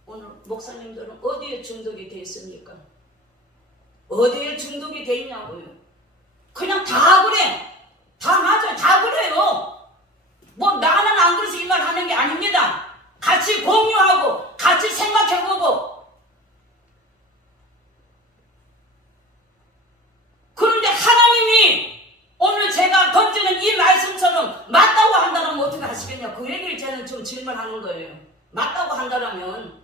오늘 목사님들은 어디에 중독이 돼 있습니까? 어디에 중독이 돼 있냐고요. 그냥 다 그래. 다 맞아요. 다 그래요. 뭐 나는 안 그래서 이 말 하는 게 아닙니다. 같이 공유하고 같이 생각해보고. 그런데 하나님이 오늘 제가 던지는 이 말씀처럼 맞다고 한다면 어떻게 하시겠냐. 그 얘기를 저는 좀 질문하는 거예요. 맞다고 한다면.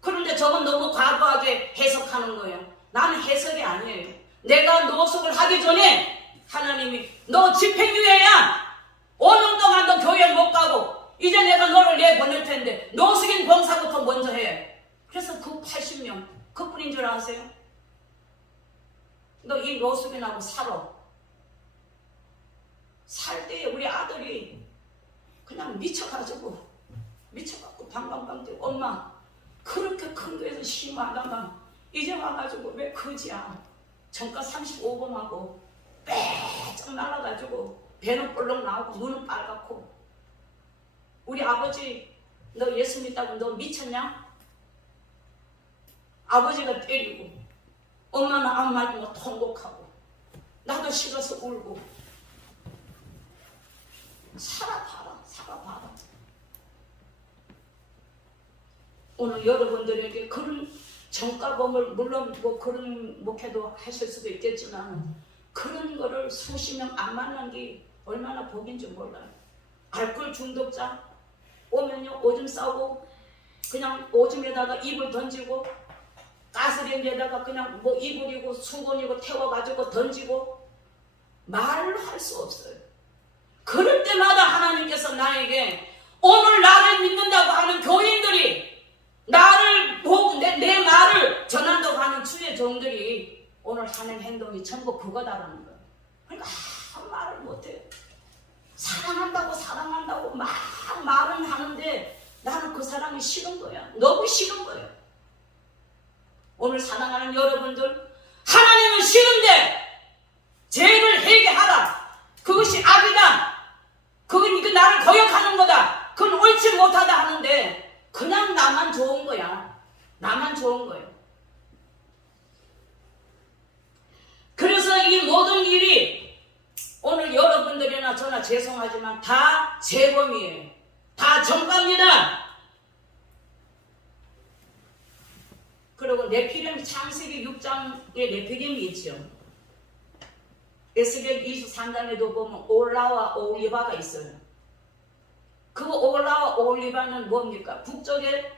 그런데 저건 너무 과도하게 해석하는 거예요. 나는 해석이 아니에요. 내가 노숙을 하기 전에 하나님이 너 집행유예야. 5년 동안 너 교회 못 가고 이제 내가 너를 내보낼 텐데 노숙인 봉사부터 먼저 해. 그래서 그 80명 그뿐인 줄 아세요? 너 이 노숙인하고 살아. 나는 미쳐가지고 미쳐갖고 방방방 뛰고 엄마 그렇게 큰 거에서 심하다가 이제 와가지고 왜 거지야 정가 35범하고 빼쩍 날아가지고 배는 볼록 나오고 눈은 빨갛고 우리 아버지 너 예수 믿다고 너 미쳤냐? 아버지가 때리고 엄마는 아무 말도 못 통곡하고 나도 싫어서 울고 살아봐라. 오늘 여러분들에게 그런 정가범을 물론 뭐 그런 목회도 하실 수도 있겠지만 그런 거를 수십 명 안 만난 게 얼마나 복인 줄 몰라요. 알코올 중독자 오면요 오줌 싸고 그냥 오줌에다가 이불 던지고 가스레인지에다가 그냥 뭐 이불이고 수건이고 태워가지고 던지고 말을 할 수 없어요. 그럴 때마다 하나님께서 나에게 오늘 나를 믿는다고 하는 교인들이 나를 보고 내 말을 전한다고 하는 주의 종들이 오늘 하는 행동이 전부 그거다라는 거예요. 그러니까 아무 말을 못해요. 사랑한다고 막 말은 하는데 나는 그 사람이 싫은 거야. 너무 싫은 거예요. 오늘 사랑하는 여러분들 하나님은 싫은데 죄를 회개하라. 그것이 악이다. 그건 이거 나를 거역하는 거다. 그건 옳지 못하다 하는데 그냥 나만 좋은 거야. 나만 좋은 거예요. 그래서 이 모든 일이 오늘 여러분들이나 저나 죄송하지만 다 죄범이에요. 다 정가입니다. 그리고 네피림 창세기 6장에 네피림이 있죠. 에스겔 23장에도 보면 올라와 오올리바가 있어요. 그 올라와 오올리바는 뭡니까? 북쪽의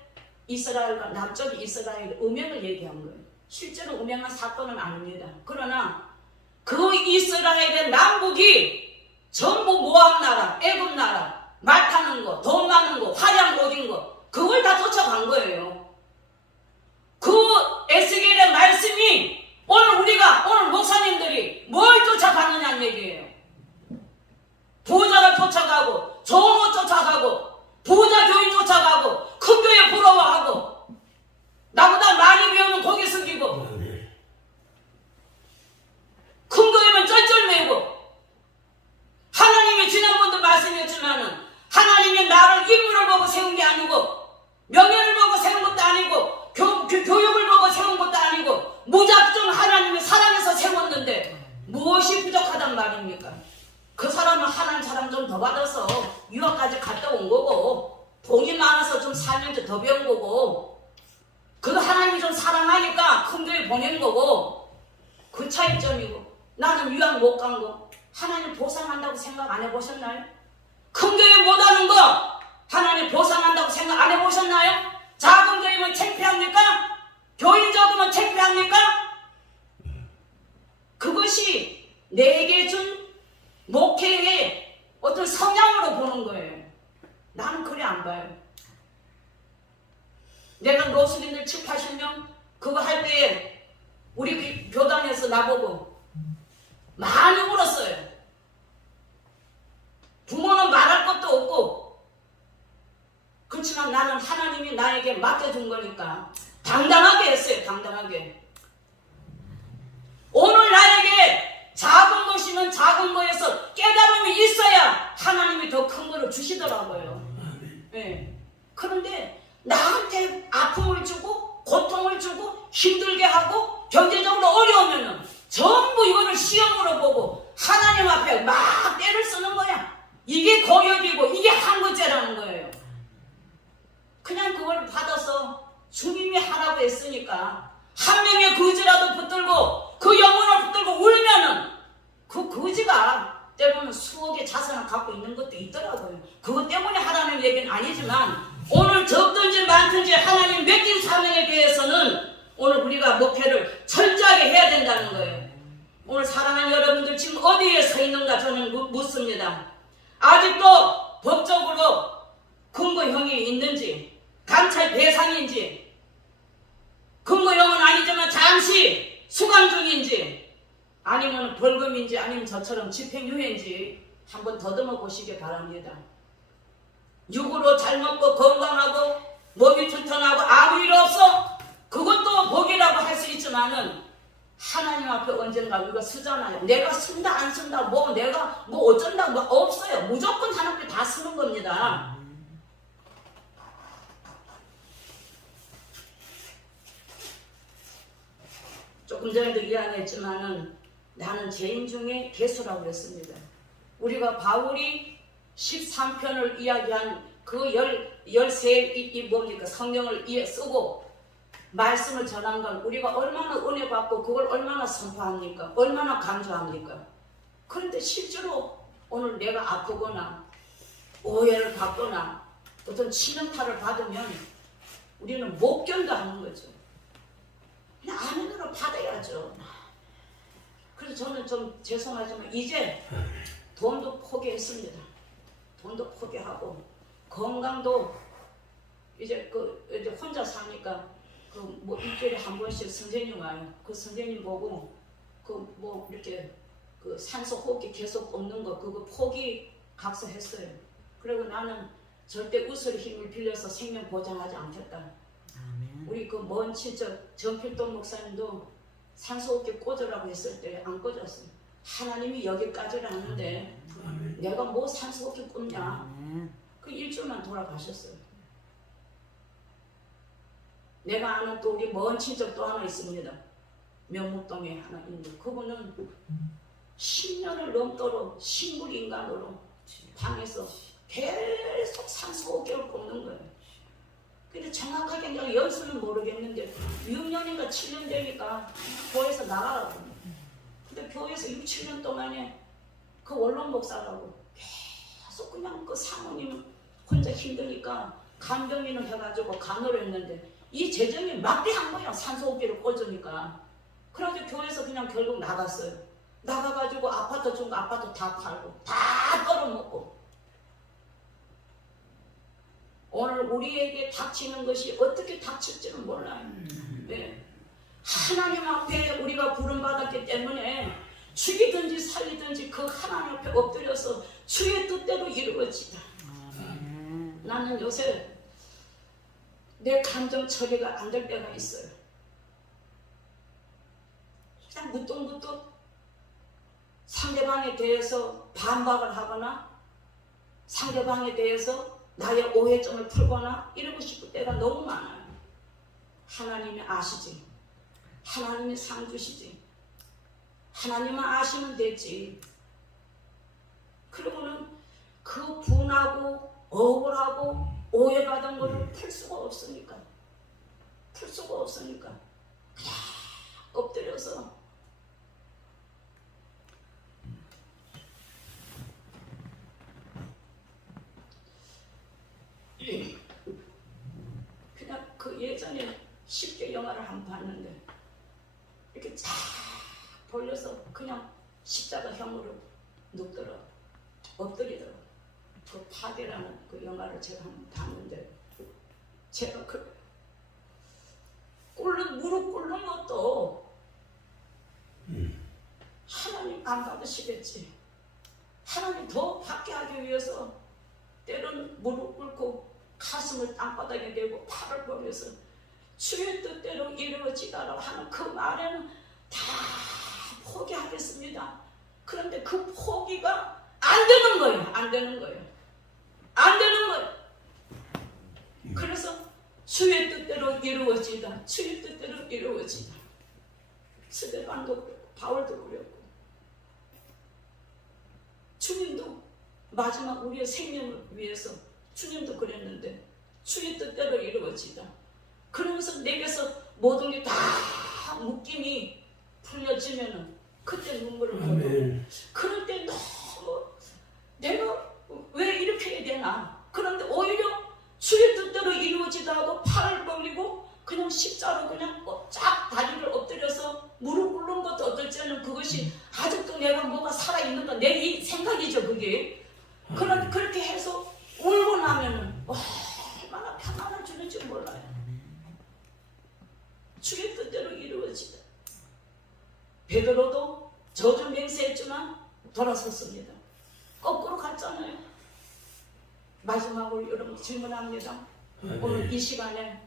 이스라엘과 남쪽의 이스라엘의 음행을 얘기한 거예요. 실제로 음행한 사건은 아닙니다. 그러나 그 이스라엘의 남북이 전부 모압 나라, 애굽 나라, 말 타는 거, 돈 많은 거, 화려한 옷 입은 거 그걸 다 쫓아간 거예요. 그 에스겔의 말씀이 오늘 목사님들이 뭘 쫓아가느냐는 얘기예요. 부자를 쫓아가고 좋은 옷 쫓아가고 부자 교인 쫓아가고 큰 교회 부러워하고 나보다 많이 배우면 고개 숙이고 큰 교회면 쩔쩔매고 하나님이 지난번도 말씀했지만은 하나님이 나를 인물을 보고 세운 게 아니고 명예를 보고 세운 것도 아니고 교육을 보고 세운 것도 아니고 무작정 하나님이 사랑해서 세웠는데 무엇이 부족하단 말입니까? 그 사람은 하나님 사랑 좀 더 받아서 유학까지 갔다 온 거고 돈이 많아서 좀 살면서 더 배운 거고 그 하나님이 좀 사랑하니까 큰 교회 보낸 거고 그 차이점이고 나는 유학 못 간 거 하나님 보상한다고 생각 안 해보셨나요? 큰 교회 못 하는 거 하나님 보상한다고 생각 안 해보셨나요? 작은 교회면 창피합니까? 교인 적으면 창피합니까? 그것이 내게 준 목회의 어떤 성향으로 보는 거예요. 나는 그래 안 봐요. 내가 로스님들 7, 80명 그거 할 때에 우리 교단에서 나보고 많이 울었어요. 부모는 말할 것도 없고 그렇지만 나는 하나님이 나에게 맡겨준 거니까 당당하게 했어요. 당당하게. 오늘 나에게 작은 것이면 작은 거에서 깨달음이 있어야 하나님이 더 큰 거를 주시더라고요. 네. 그런데 나한테 아픔을 주고 고통을 주고 힘들게 하고 경제적으로 어려우면은 전부 이거를 시험으로 보고 하나님 앞에 막 때를 쓰는 거야. 이게 고역이고 이게 한국제라는 거예요. 그냥 그걸 받아서 주님이 하라고 했으니까 한 명의 거지라도 붙들고 그 영혼을 붙들고 울면은 그 거지가 때로는 수억의 자산을 갖고 있는 것도 있더라고요. 그것 때문에 하라는 얘기는 아니지만 오늘 적든지 많든지 하나님 맡긴 사명에 대해서는 오늘 우리가 목회를 철저하게 해야 된다는 거예요. 오늘 사랑하는 여러분들 지금 어디에 서 있는가 저는 묻습니다. 아직도 법적으로 근거형이 있는지 감찰 대상인지 근거형은 아니지만 잠시 수감 중인지 아니면 벌금인지 아니면 저처럼 집행유예인지 한번 더듬어 보시기 바랍니다. 육으로 잘 먹고 건강하고 몸이 튼튼하고 아무 일 없어. 그것도 복이라고 할 수 있지만은 하나님 앞에 언젠가 우리가 쓰잖아요. 내가 쓴다 안 쓴다 뭐 내가 뭐 어쩐다 뭐 없어요. 무조건 하나님께 다 쓰는 겁니다. 조금 전에도 이야기했지만은 나는 죄인 중에 개수라고 그랬습니다. 우리가 바울이 13편을 이야기한 그 13이 뭡니까? 성경을 쓰고 말씀을 전한 건 우리가 얼마나 은혜 받고 그걸 얼마나 선포합니까? 얼마나 강조합니까? 그런데 실제로 오늘 내가 아프거나 오해를 받거나 어떤 치명타를 받으면 우리는 못 견뎌하는 거죠. 그냥 아멘으로 받아야죠. 그래서 저는 좀 죄송하지만 이제 돈도 포기했습니다. 돈도 포기하고 건강도 이제 이제 혼자 사니까 뭐 일주일에 한 번씩 선생님 와요. 그 선생님 보고 뭐 이렇게 산소 호흡기 계속 걷는 거 그거 포기 각서했어요. 그리고 나는 절대 웃을 힘을 빌려서 생명 보장하지 않겠다. 아멘. 우리 먼 친척 정필동 목사님도 산소호흡기 꽂으라고 했을 때 안 꽂았어요. 하나님이 여기까지라는데 내가 뭐 산소호흡기 꽂냐. 그 일주일만 돌아가셨어요. 내가 아는 또 우리 먼 친척 또 하나 있습니다. 명목동에 하나 있는데 그분은 10년을 넘도록 식물인간으로 방에서 계속 산소호흡기를 꽂는 거예요. 근데 정확하게 내가 연수는 모르겠는데 6년인가 7년 되니까 교회에서 나가라고. 근데 교회에서 6, 7년 동안에 그 원로 목사라고 계속 그냥 그 사모님 혼자 힘드니까 간병인을 해가지고 간호를 했는데 이 재정이 막대한 거야. 산소호흡기를 꽂으니까. 그래가지고 교회에서 그냥 결국 나갔어요. 나가가지고 아파트 준 거 아파트 다 팔고 다 떨어먹고 오늘 우리에게 닥치는 것이 어떻게 닥칠지는 몰라요. 네. 하나님 앞에 우리가 부름받았기 때문에 죽이든지 살리든지 그 하나님 앞에 엎드려서 주의 뜻대로 이루어지다. 나는 요새 내 감정 처리가 안 될 때가 있어요. 그냥 무뚝무뚝 상대방에 대해서 반박을 하거나 상대방에 대해서 나의 오해점을 풀거나 이러고 싶을 때가 너무 많아요. 하나님이 아시지. 하나님이 상 주시지. 하나님만 아시면 되지. 그러고는 그 분하고 억울하고 오해받은 거를 풀 수가 없으니까. 풀 수가 없으니까. 그냥 엎드려서 그냥 그 예전에 쉽게 영화를 한 번 봤는데 이렇게 쫙 벌려서 그냥 십자가형으로 눕더라 엎드리더라고. 그 파괴라는 그 영화를 제가 한 번 봤는데 제가 무릎 꿇는 것도 하나님 안 받으시겠지. 하나님 더 받게 하기 위해서 때로는 무릎 꿇고 가슴을 땅바닥에 대고 팔을 벌려서 주의 뜻대로 이루어지다라고 하는 그 말에는 다 포기하겠습니다. 그런데 그 포기가 안 되는 거예요. 안 되는 거예요. 안 되는 거예요. 그래서 주의 뜻대로 이루어지다. 주의 뜻대로 이루어지다. 스데반도 그랬고 바울도 그랬고 주님도 마지막 우리의 생명을 위해서 주님도 그랬는데 주의 뜻대로 이루어지다. 그러면서 내게서 모든 게 다 묶임이 풀려지면은 그때 눈물을 흘리고 그럴 때 너무 내가 왜 이렇게 해야 되나. 그런데 오히려 주의 뜻대로 이루어지다 하고 팔을 벌리고 그냥 십자로 그냥 쫙 다리를 엎드려서 무릎 꿇는 것도 어떨 때는 그것이 아직도 내가 뭐가 살아있는가 내 이 생각이죠 그게. 그런데 그렇게 해서 울고 나면은 얼마나 평안을 주는지 몰라요. 주의 뜻대로 이루어지다. 베드로도 저주 맹세했지만 돌아섰습니다. 거꾸로 갔잖아요. 마지막으로 여러분 질문합니다. 오늘 이 시간에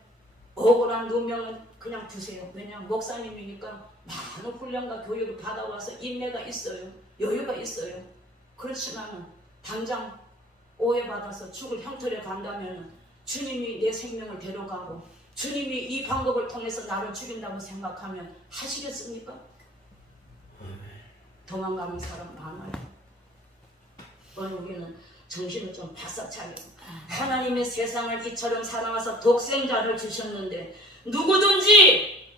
억울한 누명은 그냥 두세요. 왜냐하면 목사님이니까 많은 훈련과 교육을 받아와서 인내가 있어요. 여유가 있어요. 그렇지만 당장 오해받아서 죽을 형틀에 간다면 주님이 내 생명을 데려가고 주님이 이 방법을 통해서 나를 죽인다고 생각하면 하시겠습니까? 도망가는 사람 많아요. 오늘 우리는 정신을 좀 바싹 차려. 하나님의 세상을 이처럼 사랑하사 독생자를 주셨는데 누구든지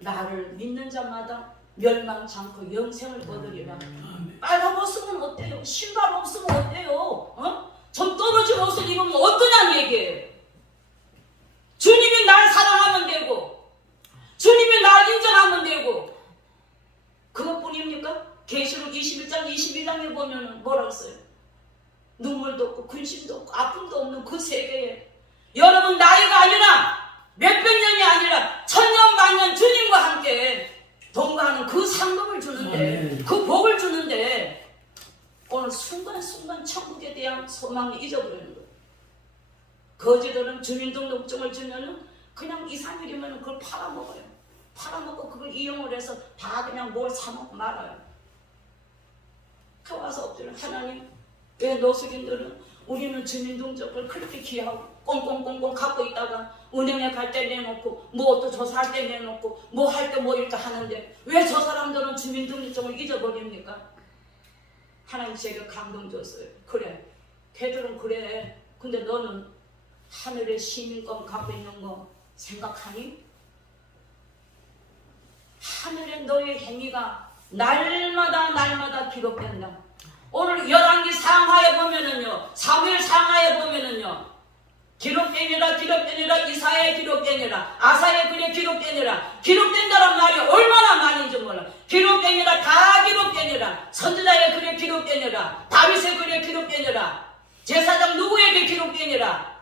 나를 믿는 자마다 멸망치 않고 영생을 얻으리라. 빨간 옷은 어때요? 신발 없으면 어때요? 좀 떨어진 옷을 입으면 어떠냐는 얘기예요. 주님이 날 사랑하면 되고 주님이 날 인정하면 되고 그것뿐입니까? 계시록 21장 22장에 보면 뭐라고 써요? 눈물도 없고 근심도 없고 아픔도 없는 그 세계에 여러분 나이가 아니라 몇백 년이 아니라 천년 만년 주님과 함께 동거하는 그 상급을 주는데 그 복을 주는데 오늘 순간순간 천국에 대한 소망을 잊어버리는 거예요. 거지들은 주민등록증을 주면은 그냥 2, 3일이면 그걸 팔아먹어요. 팔아먹고 그걸 이용을 해서 다 그냥 뭘 사먹고 말아요. 그 와서 엎드려 하나님 왜 노숙인들은 우리는 주민등록을 그렇게 귀하고 꽁꽁꽁꽁 갖고 있다가 은행에 갈 때 내놓고 뭐 또 조사할 때 내놓고 뭐 할 때 뭐 이렇게 하는데 왜 저 사람들은 주민등록증을 잊어버립니까? 하나님 제가 감동 줬어요. 그래 걔들은 그래. 근데 너는 하늘의 시민권 갖고 있는 거 생각하니? 하늘에 너의 행위가 날마다 기록된다. 오늘 열왕기 상하에 보면은요, 사무엘 상하에 보면은요, 기록되니라 이사야에 기록되니라 아사의 글에 기록된다란 말이 얼마나 많은지 몰라. 기록되니라 다 기록되니라 선지자의 글에 기록되니라 다윗의 글에 기록되니라 제사장 누구에게 기록되니라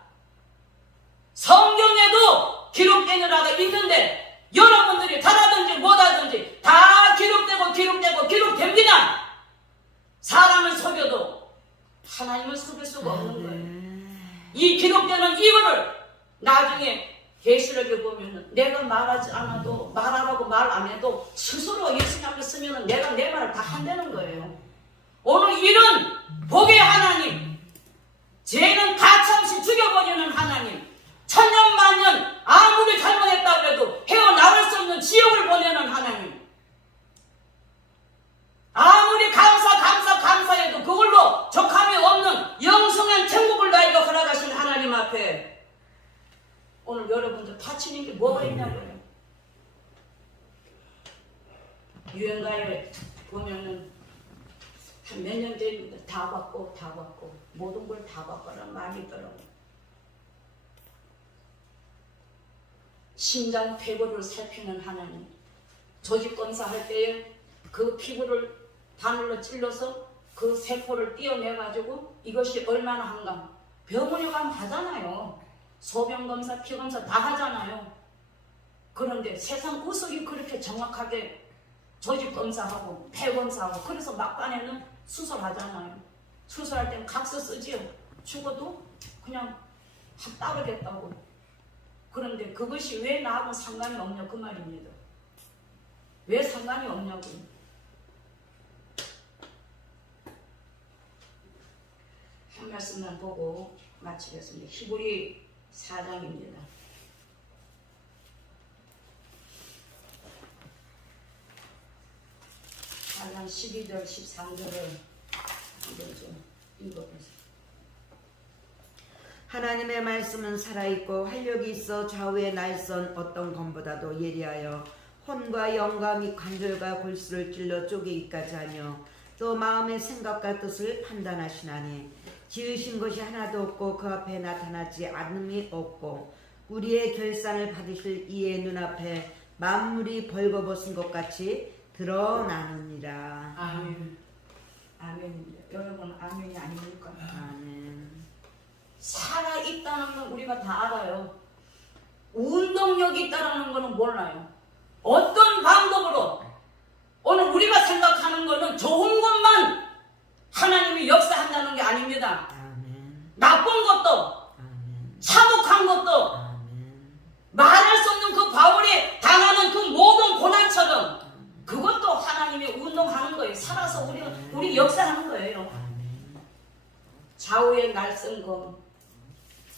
성경에도 기록되니라가 있는데 여러분들이 잘하든지 못하든지 다 기록됩니다. 사람을 속여도 하나님을 속일 수가 없는 거예요. 이 기록되는 이거를 나중에 계시록에 보면은 내가 말하지 않아도 말하라고 말 안 해도 스스로 예수님 앞에 쓰면은 내가 내 말을 다 한다는 거예요. 오늘 이런 복의 하나님, 죄는 가차없이 죽여버리는 하나님, 천년 만년 아무리 잘못했다고 해도 헤어나올 수 없는 지옥을 보내는 하나님, 아무리 감사해도 그걸로 족함이 없는 영성한 천국을 나에게 허락하신 하나님 앞에 오늘 여러분들 다치는 게 뭐가 있냐고요. 유행가에 보면은 한 몇 년 됐는데 다 받고 모든 걸 다 받고라는 말이 있더라고요. 심장 폐부를 살피는 하나님, 조직검사 할 때에 그 피부를 바늘로 찔러서 그 세포를 떼어내가지고 이것이 얼마나 한가 병원에 가면 하잖아요. 소변검사, 피검사 다 하잖아요. 그런데 세상 구석이 그렇게 정확하게 조직검사하고 폐검사하고 그래서 막판에는 수술하잖아요. 수술할 때는 각서 쓰지요. 죽어도 그냥 따르겠다고. 그런데 그것이 왜 나하고 상관이 없냐 그 말입니다. 왜 상관이 없냐고요. 한 말씀만 보고 마치겠습니다. 히브리 4장입니다. 4장 12절 13절을 좀 읽어보세요. 하나님의 말씀은 살아있고 활력이 있어 좌우의 날선 어떤 검보다도 예리하여 혼과 영과 및 관절과 골수를 찔러 쪼개기까지 하며 또 마음의 생각과 뜻을 판단하시나니 지으신 것이 하나도 없고 그 앞에 나타나지 않음이 없고 우리의 결산을 받으실 이의 눈앞에 만물이 벌거벗은 것 같이 드러나느니라. 아멘. 아멘입니다. 여러분 아멘이 아닙니까? 아멘. 살아있다는 건 우리가 다 알아요. 운동력이 있다는 것은 몰라요. 어떤 방법으로 오늘 우리가 생각하는 것은 좋은 것만 하나님이 역사한다는 게 아닙니다. 아멘. 나쁜 우리 역사하는 거예요. 좌우의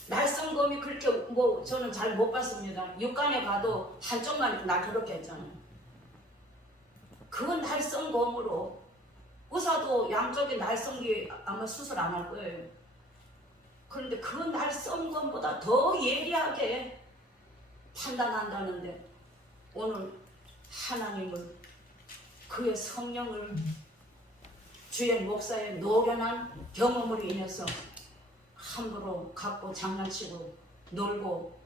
날성검이 그렇게 뭐 저는 잘 못 봤습니다. 육관에 가도 한쪽만 날카롭게 했잖아요. 그 날성검으로 의사도 양쪽에 날성기 아마 수술 안 할 거예요. 그런데 그 날성검보다 더 예리하게 판단한다는데 오늘 하나님을 그의 성령을 주의 목사의 노련한 경험으로 인해서 함부로 갖고 장난치고 놀고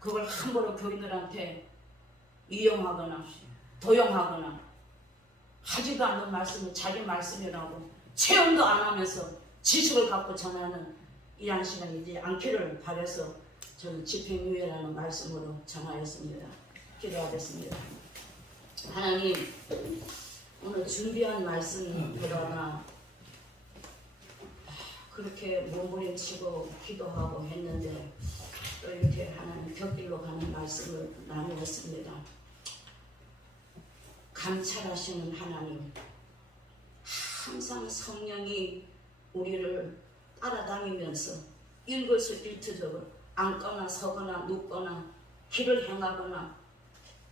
그걸 함부로 교인들한테 이용하거나 도용하거나 하지도 않는 말씀을 자기 말씀이라고 체험도 안 하면서 지식을 갖고 전하는 이런 시간이 이제 않기를 바라서 저는 집행유예라는 말씀으로 전하였습니다. 기도하겠습니다. 하나님, 오늘 준비한 말씀보다나 그렇게 몸부림치고 기도하고 했는데 또 이렇게 하나님 곁길로 가는 말씀을 나누었습니다. 감찰하시는 하나님, 항상 성령이 우리를 따라다니면서 일거수일투족을 앉거나 서거나 눕거나 길을 행하거나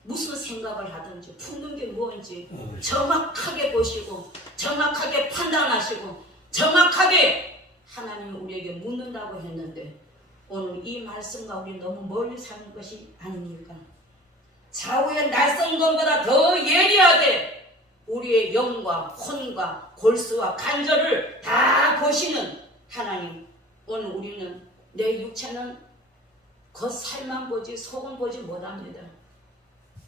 무슨 생각을 하든지 품는 게 뭔지 정확하게 보시고 정확하게 판단하시고 정확하게 하나님이 우리에게 묻는다고 했는데 오늘 이 말씀과 우리 너무 멀리 사는 것이 아닙니까? 좌우의 날성검보다 더 예리하게 우리의 영과 혼과 골수와 간절을 다 보시는 하나님, 오늘 우리는 내 육체는 겉살만 보지 속은 보지 못합니다.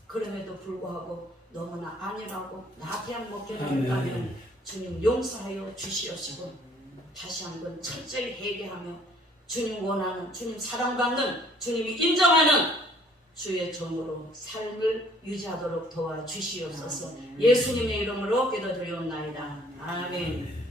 그럼에도 불구하고 너무나 아니라고 나태한 목회를 했다면 주님 용서하여 주시옵시고 다시 한번 철저히 회개하며 주님 원하는, 주님 사랑받는, 주님이 인정하는 주의 종으로 삶을 유지하도록 도와주시옵소서. 예수님의 이름으로 기도드리옵나이다. 아멘.